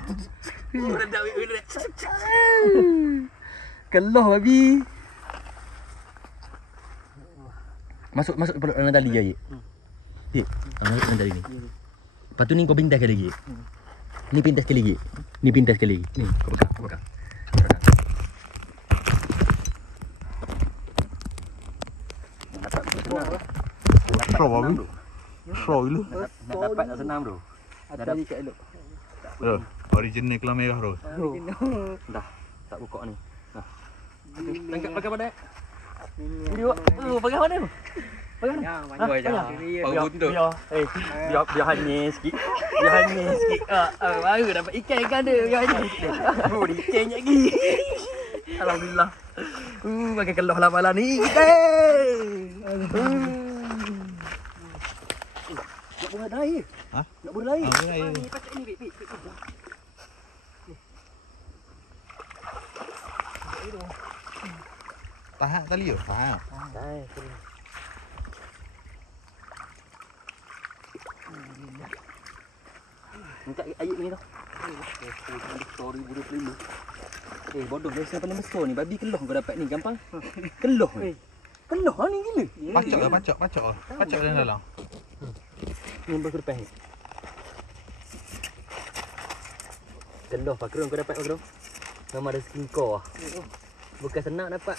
Keloh babi. Masuk dalam tali je. Masuk dalam tali ni. Lepas tu ni kau pintas sekali lagi. Ni pintas sekali lagi. Ni pintas sekali lagi. Ni kau pegang. Pro dulu. Dapat tak senang bro. Atas ni kat elok. Original kelam merah bro. Dah. Tak buka ni. Tangkap pakai pada. Video. Pakai mana tu? Pakai mana? Ya, Biar hanyir sikit. Biar hanyir sikit. Baru dapat ikan ada. Biar hanyir sikit. Ikan lagi. Alhamdulillah. Pakai keloh lah malam ni kita. Nak buat air. Ha? Nak buat air. Buat air. Ni pakai ni, pik. Tahan tali tu. Tahan. Minta air ni tau. Story 2025. Bodoh biasa paling besar ni. Babi keloh kau dapat ni gampang. Keloh ni. Keloh ni gila. Pacak lah, pacak. Pacak dalam dalam. Ni nombor depan ni. Keloh Pakron kau dapat Pakron. Nama rezeki kau lah. Bukan senang dapat.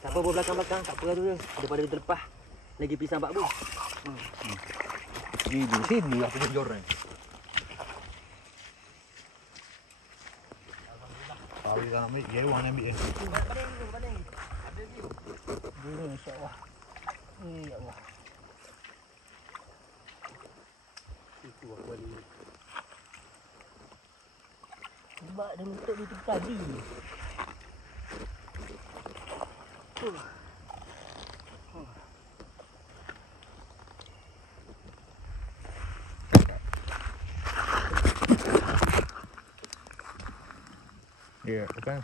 Tak apa belakang-belakang. Tak apa tu je. Daripada dia terlepas. Lagi pisang Pak Bu. Sini aku pun jorang. Kali dah ambil, dia orang ambil je. insya-Allah. Ya Allah. Itu aku balik. Sebab dia nutup itu tadi. Ya, bukan.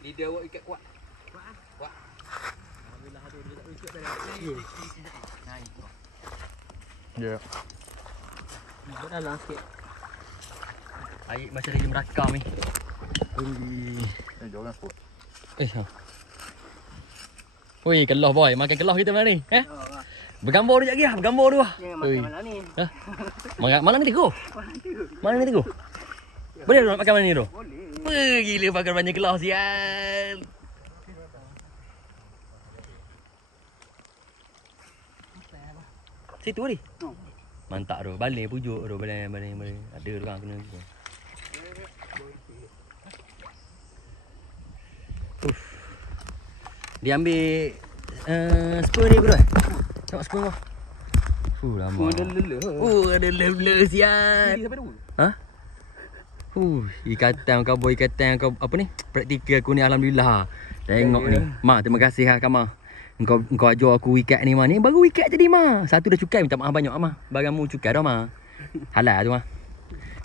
Lidah awak ikat kuat. Ya. Buat dalam sikit. Air macam lagi merakam ni. Jorang sport. Oi, keloh boy. Makan keloh kita malam ni. Bergambar tu lagi lah. Bergambar tu lah. Jangan makan malam ni. Malam ni teguh. Malam ni teguh. Boleh nak makan malam ni tu? Boleh. Gila makan banyak keloh sial. Situ ni. Mantap tu. Balik pujuk tu. Balik. Ada tu kan kena. Dia ambil spoon ni bro. Tengok spoon kau. Lama. Ada lele sial. Ha? Ikatan kau boy, ikatan kau apa ni? Praktikal aku ni alhamdulillah. Tengok ni. Mak terima kasih lah Kama. Engkau ajar aku ikat ni mah. Ni baru ikat tadi mah. Satu dah cukai, minta maaf banyak mah. Barangmu cukai dah mah. Halal tu mah.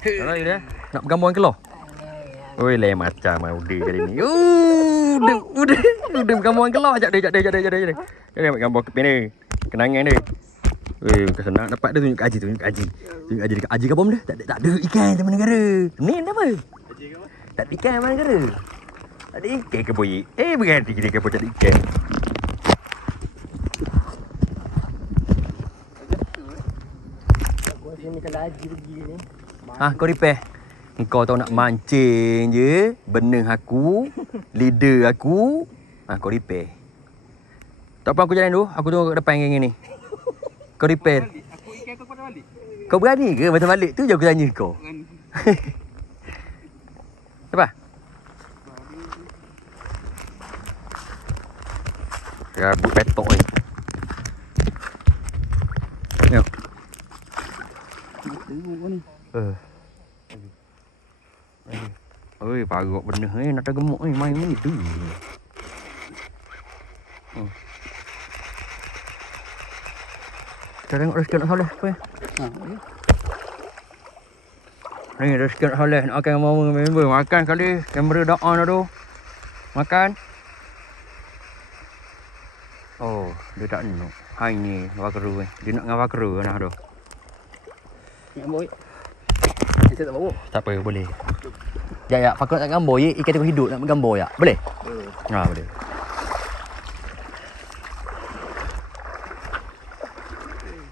Halal dia. Nak bergambar keloh. Oi lain macam mah udah kali ni. Udah bergambar keloh. Jap dia. Dia ambil gambar ke ni. Kenangan dia. Bukan senang dapat dia tunjuk kaji. Tunjuk kaji dekat Haji Kabom dah. Tak ada ikan Taman Negara. Ni apa? Haji Kabom. Tak ada ikan Taman Negara. Tak ada ikan ke boy? Berganti kita ke pocah ikan. gaji pergi ni. Ha, kau repair. Kau tahu nak mancing je, benih aku, leader aku. Ha, kau repair. Tak apa, aku jalan dulu. Aku tunggu kat depan geng ni. Kau repair. Aku ikan kau pada balik. Kau berani ke patah balik? Tu je aku tanya kau. Apa? Rabut petok ni. Tengok. Oi, parok benih ni nak gemuk ni main ni tu. Kita tengok rezeki nak soleh apa ya? Ni rezeki nak soleh nak makan sama member. Makan kali kamera doa dah tu. Makan. Oh, dia tak nak. Hai ni wakaru ni. Dia nak dengan wakaru nah tu. Ya boy. Kita tak bawa. Tak apa, boleh. Ya, Fakir nak gambar ye, ikan tengok hidup nak gambar ya. Boleh? Ha, boleh.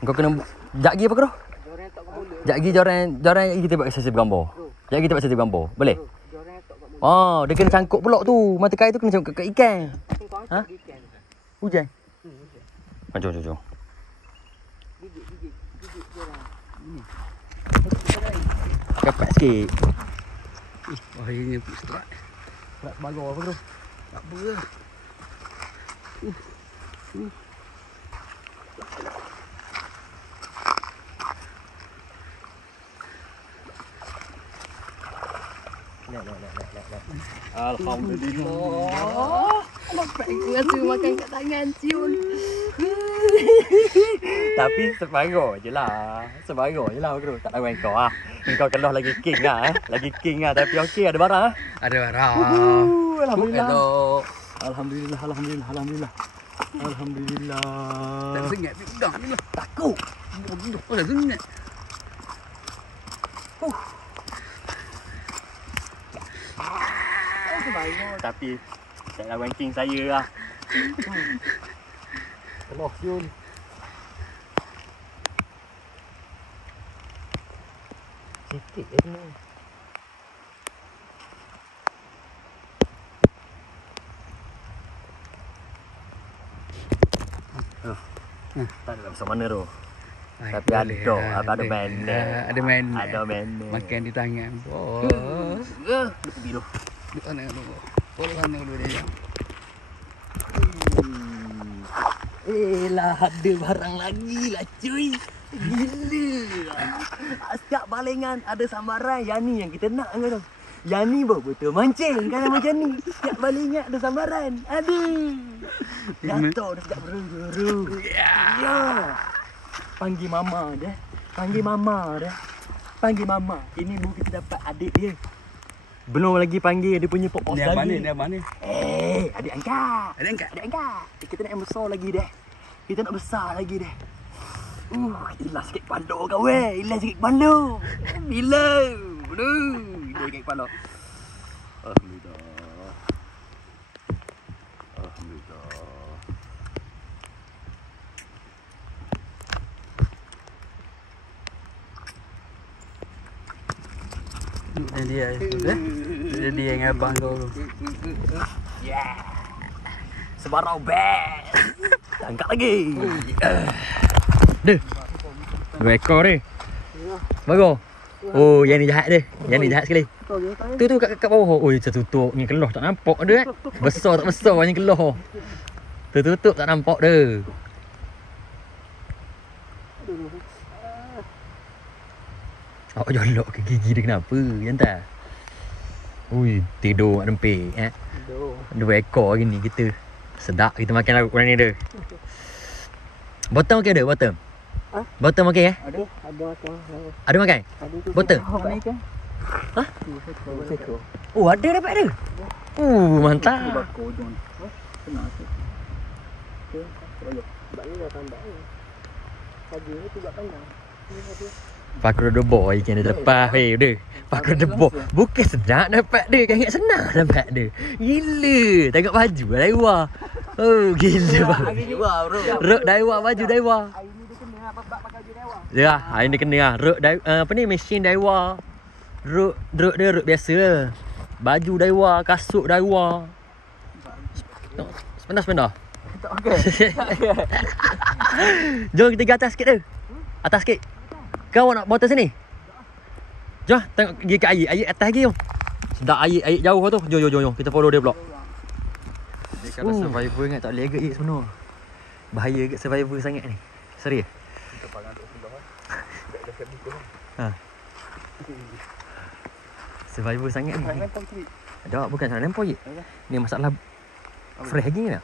Kau kena jak lagi apa kau? Jak lagi joran kita buat sesi bergambar. Jak kita buat sesi bergambar. Boleh? Oh, dia kena cangkuk pulak tu. Mata kai tu kena cangkuk kat ikan. Ha? Hujan. Jom. Kepek sikit. Wah, ini strike. Tak bagus apa tu? Tak apa lah. Alhamdulillah. Bapak aku rasa makan kat tangan cium. Tapi separuh je lah. Bro. Tak lawan kau ah. Kau keluh lagi king ah. Lagi king ah. Tapi okey ada barang ah. Ada barang. Alhamdulillah. Alhamdulillah. Tak sengat pergi udang ni lah. Takut. Oh, tak sengat. Tapi tak lawan king saya lah. Keluh siul. Sikit je ni. Tak ada besar mana tu. Tapi ada mana. Ada mana. Ada mana. Makan di tangan. Oh. Biru. Di sana dulu. Boleh sana dulu dia. Lah ada barang lagi lah cuy. Gila. Setiap balengan ada sambaran. Yang ni yang kita nak kan tu. Yang ni betul mancing kan macam ni. Setiap balengan ada sambaran. Aduh. Jatuh dah sejak beru-beru. Ya. Panggil mama dah. Panggil mama. Ini baru kita dapat adik dia. Belum lagi panggil dia punya pokok lagi. Dia mana? Adik angkat. Kita nak yang besar lagi dah. Hilang sikit kepala kau Hilang sikit kepala. Hilang sikit kepala. Alhamdulillah. Dan dia dengan abang kau tu. Yeah. Sebarau best. Angkat lagi. Deh. 2 ekor ni. Bagus. Oh, yang ni jahat dia. Yang ni jahat sekali. Tu kat bawah. Oh, tertutup. Ni keluh tak nampak dia. Besar tak besar ni keluh. Tertutup tak nampak dia. Awak jolok ke gigi dia kenapa? Jantan. Ui, tidur nak dempik Tidur. 2 ekor hari ni kita. Sedap kita makan lauk kurang ni dia. Bottom okey ada? Bottom? Ha? Bottom okey Ada makan. Ada makan? Bottom? Ha? Oh, ada dapat ada? Mantap. Senang sikit. Okey, sebab ni dah tambah ni. Pagi ni tu buat panjang. Pakur the boy ikan dia lepas udah. Pakur the boy. Bukan sedap dapat dia, kan ingat senang dapat dia. Gila, tengok baju Daiwa. Oh, gila bang. Rok Daiwa baju Daiwa. Hari ni dia kena apa pakai baju Daiwa. Ya, hari ni kena lah. Ruk apa ni, mesin Daiwa. Ruk dia ruk biasa. Baju Daiwa, kasut Daiwa. Sependah. Tak okey. Jom kita pergi atas sikit tu. Atas sikit. Kau nak bawa atas sini? Jom tengok pergi ke air atas lagi jom. Sedap air jauh tu. Jom. Kita follow dia pula. Dia kalau survivor ingat tak boleh agak je sebenar. Bahaya agak survivor sangat ni. Serius. Kita panggil duk sebelah. Dah siap buka. Ha. Survivor sangat ni. Tak, bukan sana lempar je. Ni masalah fresh lagi ni tak?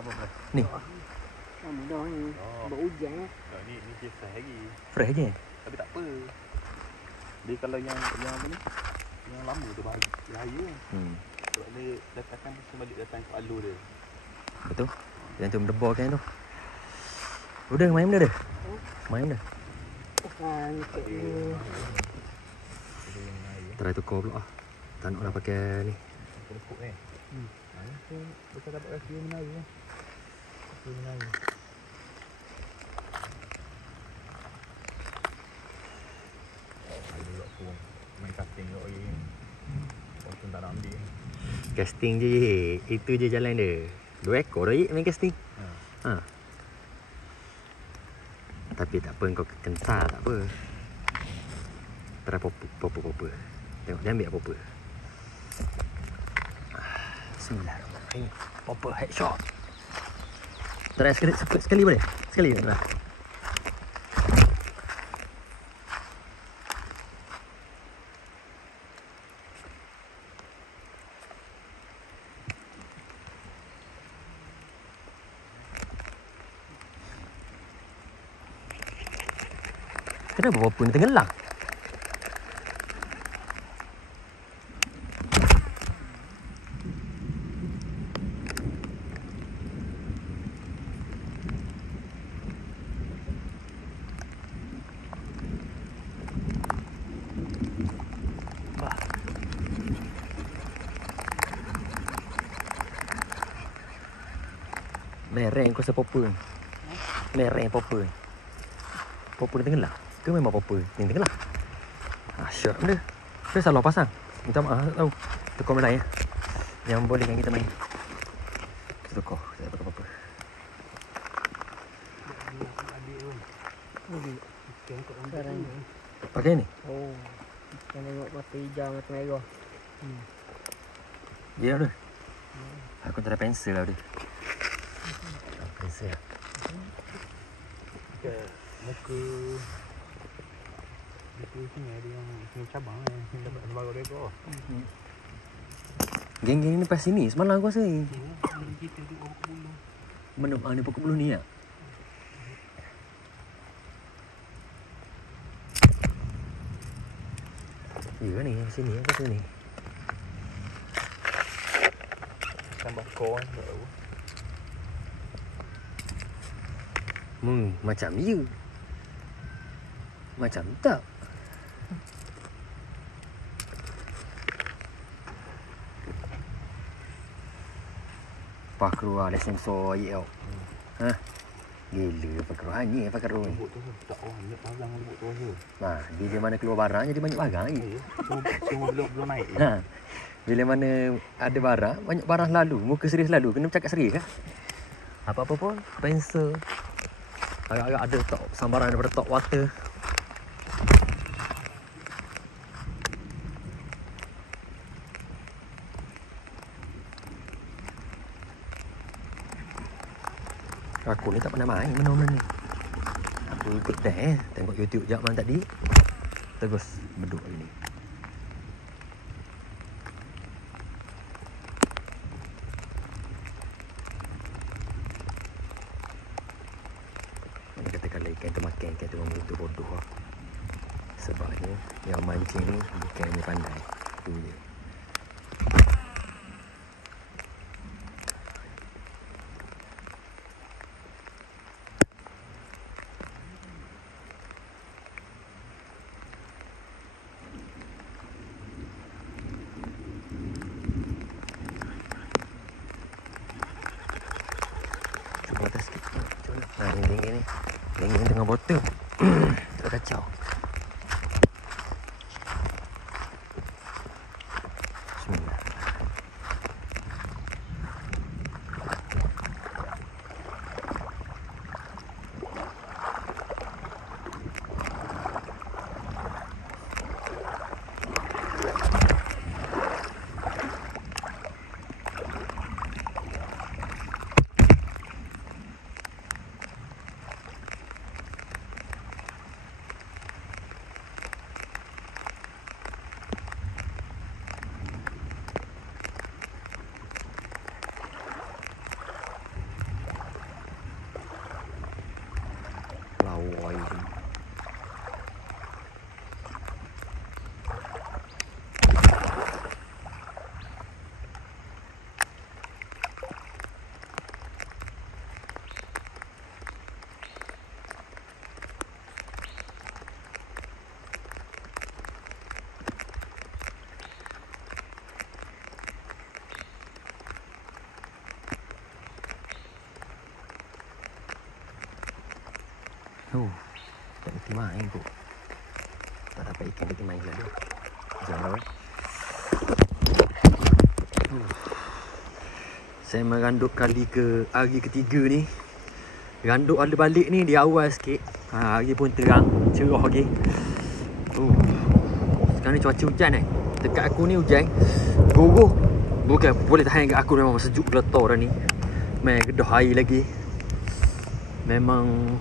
Apa fresh? Ni. Lama dah ni. Berhujan lah. Ni dia fresh lagi. Fresh lagi. Tapi tak apa. Dia kalau yang apa ni? Yang lama tu bahaya. Sebab dia datangkan kembali datang ke alur dia. Betul. Yang tu mendebarkan tu. Udah main benda dah. Main dah. Try tukar pula. Tak nak pakai ni. Lekuk ni. Kita dapat rasa menarik kan. Menarik. Ada aku main casting kat lagi. Orang tak nak ambil. Casting je. Itu je jalan dia. 2 ekor dah main casting. Ha. Tapi tak apa, kau kental tak apa. Try popo. Tengok dia ambil apa-apa. Bismillahirrahmanirrahim. Popo headshot. Try sekali boleh? Sekali try. Kenapa popo ni tenggelam? Mereng kau sepopo ni. Mereng popo ni. Popo ni tenggelam. Ke memang apa-apa ni tenggelam. Asyik benda. Dia salah pasang. Minta maaf, tak tahu. Tukar benda lain ya. Yang bolehkan kita main. Kita tukar. Tak pakai apa-apa. Pakai ni? Oh. Yang tengok mata hijau, mata merah. Ya dah. Aku tak ada pensel lah dia. Pensel. Muka sini ada yang cabang yang dapat sebagai rekod. Geng-geng ni pas sini semalam aku rasa ni. Mana ni pokok bulu ni ya? Ya ni sini apa sini? Tambah kau tak tahu. Macam ya. Macam tak. Pak keluar ada sensor air tau. Ha? Gila pak keluar ni pak keluar. Lembut tu tak banyak barang lembut tu tu. Nah, bila mana keluar barang jadi banyak barang ni. Semua belum naik. Ha. Bila mana ada barang, banyak barang selalu, muka serius selalu, kena bercakap serius kan? Apa-apa pun, pensel. Agak-agak ada top sambaran daripada top water. Aku ni tak pernah main mana-mana ni. Aku ikut dah tengok YouTube jap malam tadi. Terus beduk hari ni. Ini katakan ikan tu makan, ikan tu orang betul bodoh lah. Sebabnya yang mancing ni bukannya pandai. Itu je. Cuba atas sikit. Nah, ini tengah botol. tak kacau. Bismillah. Lawai. Tak mesti main kot. Tak dapat ikan lagi main lagi. Jangan awak. Saya meranduk kali ke hari ketiga ni. Randuk ada balik ni di awal sikit. Hari pun terang, cerah lagi. Sekarang ni cuaca hujan Dekat aku ni hujan. Guguh. Bukan boleh tahan kat aku, memang sejuk geletar dah ni. Main gedah air lagi. Memang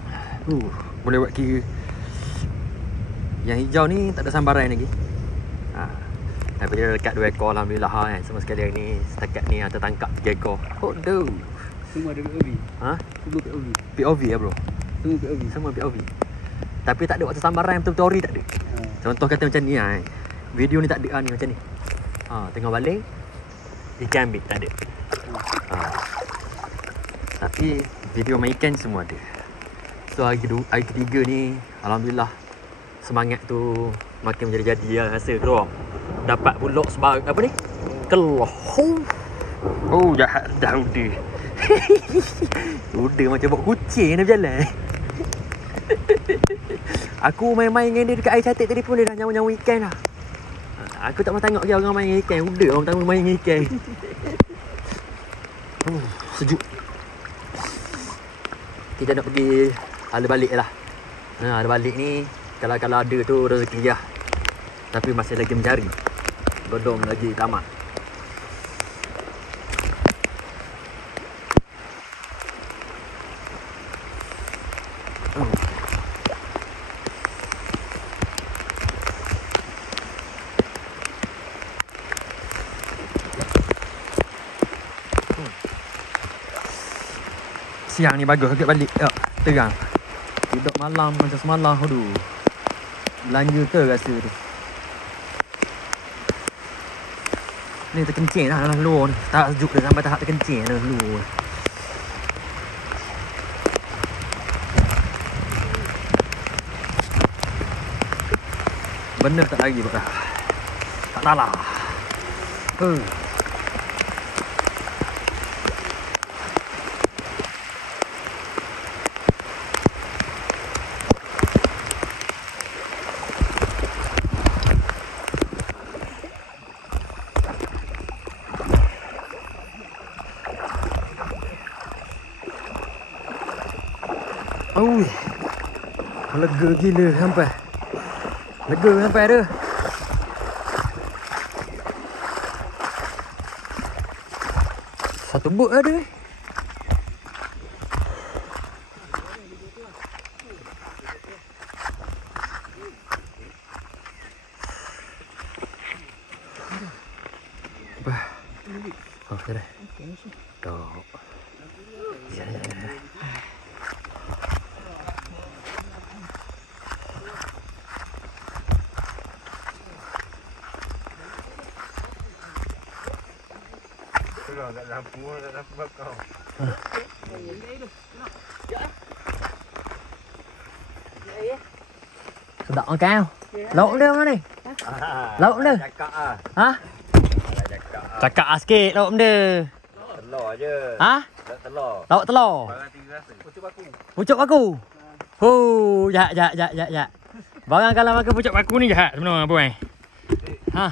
boleh buat kira. Yang hijau ni tak ada sambaran lagi. Tapi dia dekat 2 ekor alhamdulillah kan. Semua sekali hari ni setakat ni tertangkap 3 ekor. Hodoh. Semua ada POV. Semua POV. POV ya bro. Semua POV. Semua POV. Tapi tak ada waktu sambaran yang betul-betul ori tak ada. Contoh kata macam ni video ni tak ada ni macam ni. Tengah balik ikan ambil tak ada. Tapi video main ikan semua ada. So hari ketiga ni alhamdulillah semangat tu makin menjadi-jadi lah rasa tu. Dapat pulak sebar apa ni? Keloh. Jahat dah udah. Udah macam bawa kucing dah berjalan. Aku main-main dengan dia dekat air cantik tadi pun dia dah nyawa-nyawa ikan dah. Aku tak pernah tengok dia orang main dengan ikan. Udah orang pertama main dengan ikan. Sejuk. Kita nak pergi hala balik lah. Hala balik ni kalau ada tu rezeki lah. Tapi masih lagi mencari. Godong lagi tamat. Siang ni bagus agak balik. Terang. Tidur malam macam semalam. Aduh. Belanja ke rasa tu. Ni terkencing dah dalam luar ni. Tak sejuk dah sampai tahap terkencing dalam luar. Benar tak lagi bakal. Tak salah. Lega gila sampai. Lega sampai ada. Satu bot ada. Sudah. Tok. Ya. Tak lampu bakar. Sedap makan. Lauk dia mana ni? Lauk dia. Cakap ah. Ha? Cakap sikit lauk dia. Telur je. Ha? Telur. Lauk telur. Barang 3 rasa. Pucuk baku. Pucuk baku. Jahat. Barang kalau makan pucuk paku ni jahat sebenarnya apa eh? Ha.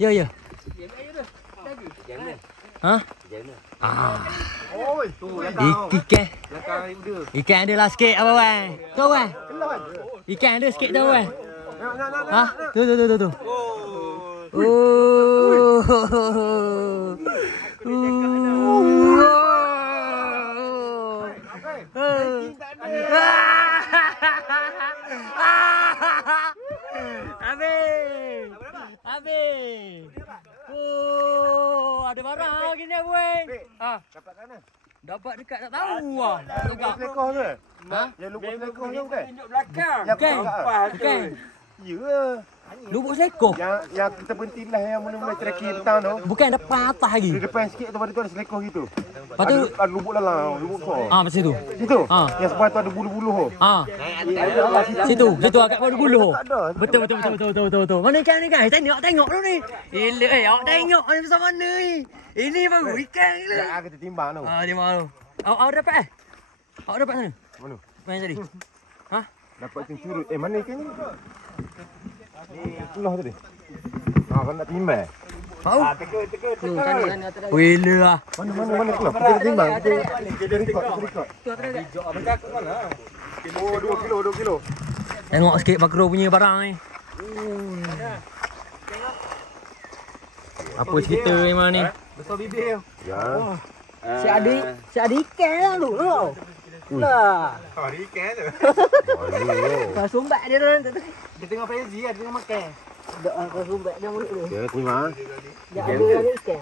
Ya ya. Ha? Oi, tu Ikan. belakang dia. Ikan ada lah sikit apa bang? Tu bang. Ikan ada sikit tu bang. Ha? Tu. Habis. Oh, ada barang lagi ni boy. Ha, Dapat kat mana? dapat dekat tak tahu ah. Lupa selekoh ke? Ha? Yang lupa selekoh tu bukan? Tunjuk belakang. Yang Bukan. belakang. Bukan. Ya. Lubuk selekoh. Yang kita berhenti lah yang mula-mula tracking petang tu. Bukan depan atas lagi. Di depan sikit tu pada tu ada selekoh gitu. Lepas tu Ada lubuk dalam, lubuk besar. ah macam tu. Situ. Ha. Yang sebelah tu ada bulu-bulu tu. Ha. Situ agak baru bulu. Tak ada. Betul. Mana ikan ni kan? Tengok dulu ni. Gila awak tengok ni besar mana ni. Ini baru ikan gila. Ya, kita timbang tu. Ah dia malu. Awak dapat Awak dapat sana? Mana? Mana tadi? Ha? Dapat curut. Mana ikan ni? Ni keluar tadi. Kau nak timbang? Tahu? Teka. Wila lah. Mana keluar? Kita timbang. Kita record. Oh, 2 kilo. Tengok sikit Bakro punya barang ni. Apa cerita memang ni? Besar bibir. Ya. Si ada ikan lah tu. Lah. Hari ikan tu. Kau sumbat dia tu. Dia tengok Faizi dia tengah makan. Kau sumbat dia mulut tu. Ya, terima. Dia ada ikan.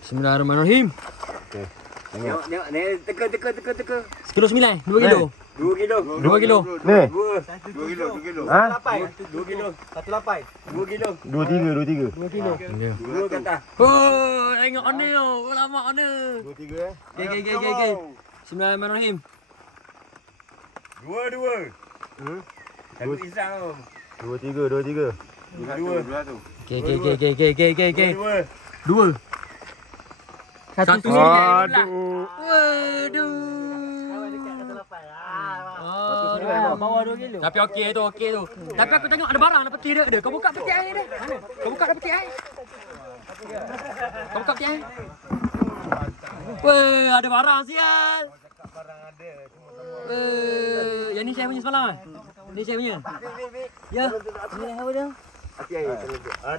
Bismillahirrahmanirrahim. Tengok. Ni teka. Sekilo 9, 2 kilo. 2 kilo. 2 kilo. Ni. 2 kilo. Ha? 2 kilo. 18. 2 kilo. 2 kilo. 2 kata. Oh, tengok ni oh. Lama ni. 2 eh. Okey. Bismillahirrahmanirrahim. 2. Aku isang tu. 2 3. 2. Okey. 2. Satu Aduh. Waduh. Bawah 2 kilo. Tapi okey tu. Tapi aku tengok ada barang dalam peti dia. Kau buka peti air dia. Mana? Kau buka dalam peti air. Weh, ada barang sial. Yang ni saya punya semalam kan? Ni saya punya. Ya. Ni apa dia?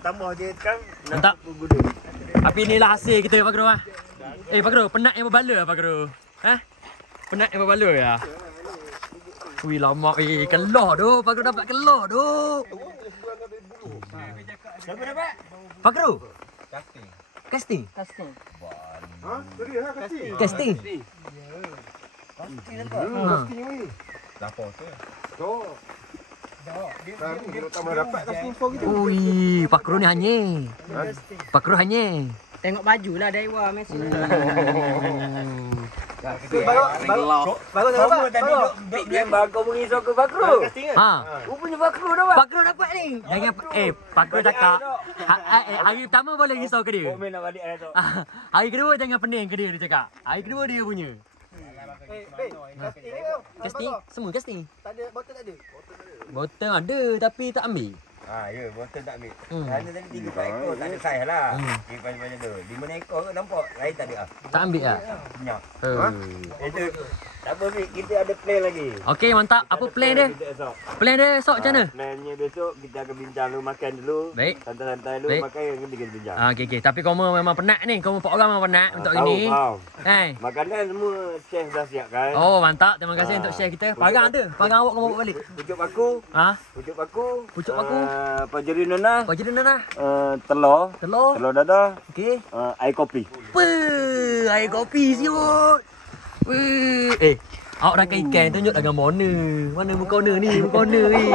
Tambah je kan. Mantap. Tapi inilah hasil kita Pak Guru ah. Pak Guru, penat yang berbala Pak Guru. Penat yang berbala ya. Wih lama keluar tu. Pak Guru dapat keluar tu. Siapa dapat? Pak Guru. Casting. Ha? Tadi ha kasih. Casting. Kalau tak dapat kasih info gitu. Ui, Pak Guru ni hanyir. Pak Guru hanyir. Tengok baju lah Dewa Messi. Baru Tadi duk gambar kau mengisau ke Bakro. Rupanya Bakro dapat. Pak Guru dapat ni. Jangan Pak Guru cakap. Hari pertama boleh risau ke dia. Komen nak balik esok. Hari kedua jangan pening ke dia cakap. Hari kedua dia punya. Casting? Semua casting? Tak ada botol tak ada. Botol ada tapi tak ambil. Ya, botol tak ambil. Kerana tadi 3 ekor tak ada saiz lah. Banyak tu. 5 ekor ke nampak? Lain tak ada. Tak ambil tak? Banyak. Itu tak apa Fik, kita ada plan lagi. Okey, mantap. Apa plan dia? Plan dia esok macam mana? Plannya besok kita akan bincang dulu, makan dulu. Baik. Santai-santai dulu, Baik. makan yang kita bincang. Okey. Tapi kau memang penat ni. Kau 4 orang memang penat untuk hari ni. Faham. Makanan semua chef dah siapkan. Oh, mantap. Terima kasih untuk share kita. Parang ada. Parang awak kau bawa balik. Pucuk paku. Pucuk paku. Pajeri nona. Kau jadi nana. Telur. Telur dadah. Okey. Air kopi. Air kopi siut. Awak dah ikan tunjuk dah gambar mana. Mana muka owner ni? Muka owner ni.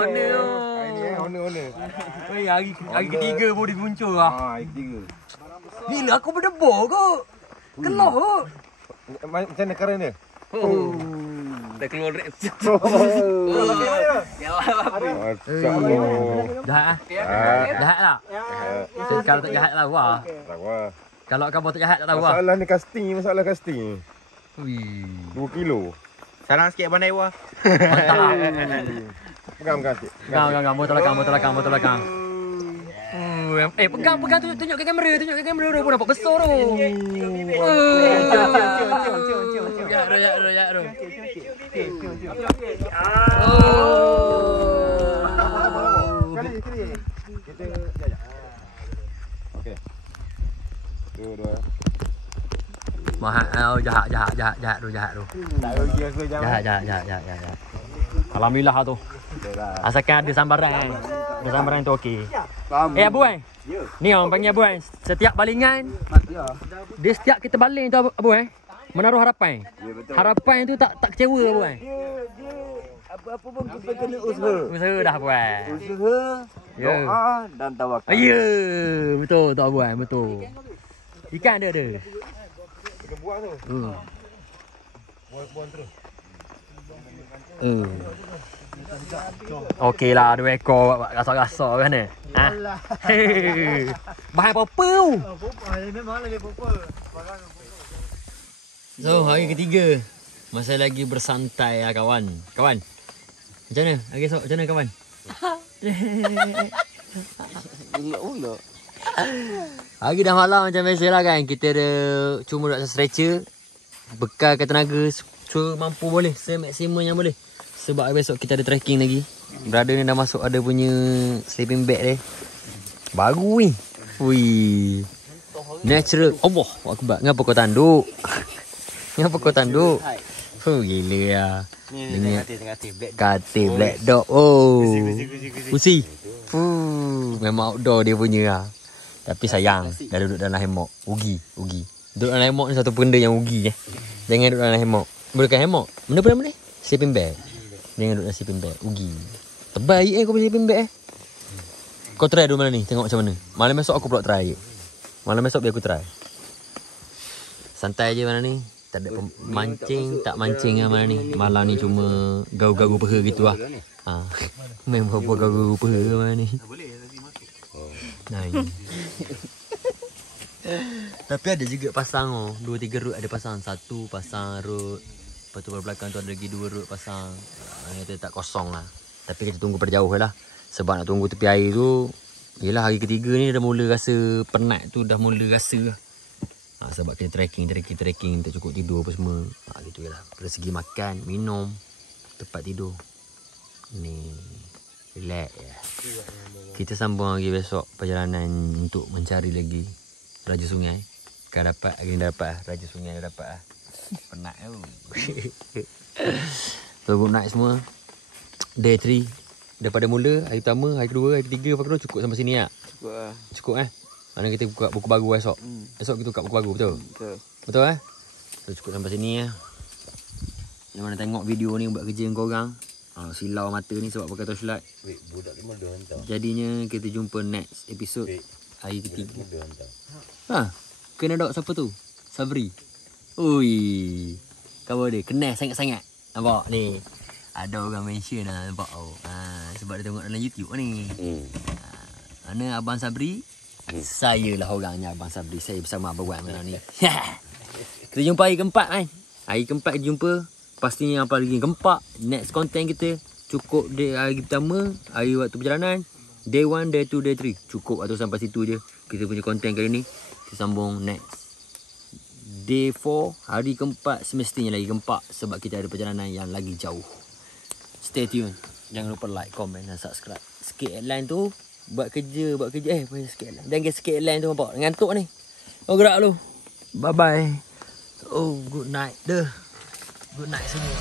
Owner. Hari ketiga baru dia muncul lah. Hari ketiga. Gila aku berdebar kot. Keluar kot. Macam mana karen dia? Dah keluar rek. Jahat ah. Jahat tak? Kalau tak jahat lah wah. Kalau kamu tak jahat tak tahu lah. Masalah ni casting, Wih. 2 kilo. Sarang sikit Abang Dewa. Mantap. Pegang sikit. Pegang, botol belakang. Pegang tunjuk ke kamera tu pun nampak besar tu. Ya. Kali. Kita jajak. Okey. Dua. Jahat tu. Tak rugi aku jangan. Jahat. Alhamdulillah tu. Asalkan ada sambaran. Ada sambaran tu okey. Abu Wan. Ni orang panggil Abu Wan. Setiap balingan dia setiap kita baling tu Abu Wan menaruh harapan. Harapan tu tak kecewa Abu Wan. Apa-apa pun kita kena usaha. Usaha dah Abu Wan. Usaha, doa dan tawakal. Ya, betul tu Abu Wan, betul. Ikan ada. Kita buang tu. Buang terus. Okey lah, 2 ekor gasak-gasak kan ni. Ha. Bahan apa tu? Memang lagi apa-apa. So, hari ketiga. Masih lagi bersantai lah kawan. Kawan. Macam mana? Hari esok macam mana kawan? Ulak-ulak. Hari dah malam macam biasa lah kan. Kita ada cuma duduk atas stretcher. Bekalkan tenaga mampu boleh. Semaksimum yang boleh. Sebab besok kita ada trekking lagi. Brother ni dah masuk ada punya sleeping bag dia. Baru ni. Wih. Natural. Allah Akbar. Ngapa kau tanduk? Gila lah. Ni katil black dog. Oh. Usi. Memang outdoor dia punya lah. Tapi sayang. Dah duduk dalam hammock. Ugi. Duduk dalam hammock ni satu benda yang ugi. Jangan duduk dalam hammock. Bukan hammock. Benda apa nama ni? Sleeping bag. Jangan duduk dalam sleeping bag. Ugi. Terbaik kau punya sleeping bag Kau try dulu malam ni. Tengok macam mana. Malam esok aku pula try. Malam esok biar aku try. Santai je malam ni. Tak ada mancing. Tak mancing lah malam ni. Malam ni cuma garu-garu peha gitu lah. Memang apa garu-garu peha malam ni. Nice. Tapi ada juga pasang 2-3 root ada pasang. Satu pasang root. Lepas tu belakang tu ada lagi 2 root pasang. Kita tak kosong lah. Tapi kita tunggu pada jauh lah. Sebab nak tunggu tepi air tu. Yelah hari ketiga ni dah mula rasa penat tu. Dah mula rasa lah. Sebab kita trekking. Tak cukup tidur apa semua. Gitu je lah. Dari segi makan, minum, tempat tidur. Ni. Relax ya. Kita sambung lagi besok perjalanan untuk mencari lagi Raja Sungai. Kan dapat, hari ni dah dapat lah. Raja Sungai dah dapat lah. Penat tu. So good night semua. Day 3. Daripada mula, hari pertama, hari kedua, hari ketiga, hari kedua cukup sampai sini tak? Cukup Mana kita buka buku baru esok. Esok kita buka buku baru, betul? Betul So cukup sampai sini Yang mana tengok video ni buat kerja dengan korang. Silau mata ni sebab pakai torchlight. Budak 5 dah hantar. Jadinya kita jumpa next episode hari ketiga. Dah hantar. Kena dok siapa tu? Sabri. Ui. Kau dia kenal sangat-sangat. Nampak ni. Ada orang mention lah nampak sebab dia tengok dalam YouTube ni. Mana Abang Sabri? Saya lah orangnya Abang Sabri. Saya bersama Abang Wan malam ni. Kita jumpa hari keempat kan. Hari keempat kita jumpa. Pastinya apa lagi keempat. Next content kita cukup day hari pertama, hari waktu perjalanan. Day 1, day 2, day 3. Cukup atau sampai situ je. Kita punya content kali ni. Kita sambung next. Day 4, hari keempat. Semestinya lagi keempat. Sebab kita ada perjalanan yang lagi jauh. Stay tune. Jangan lupa like, comment dan subscribe. Sikit headline tu. Buat kerja. Sikit headline. Jangan sikit headline tu nampak. Ngantuk ni. Oh gerak lu. Bye bye. Oh good night. Good night semua.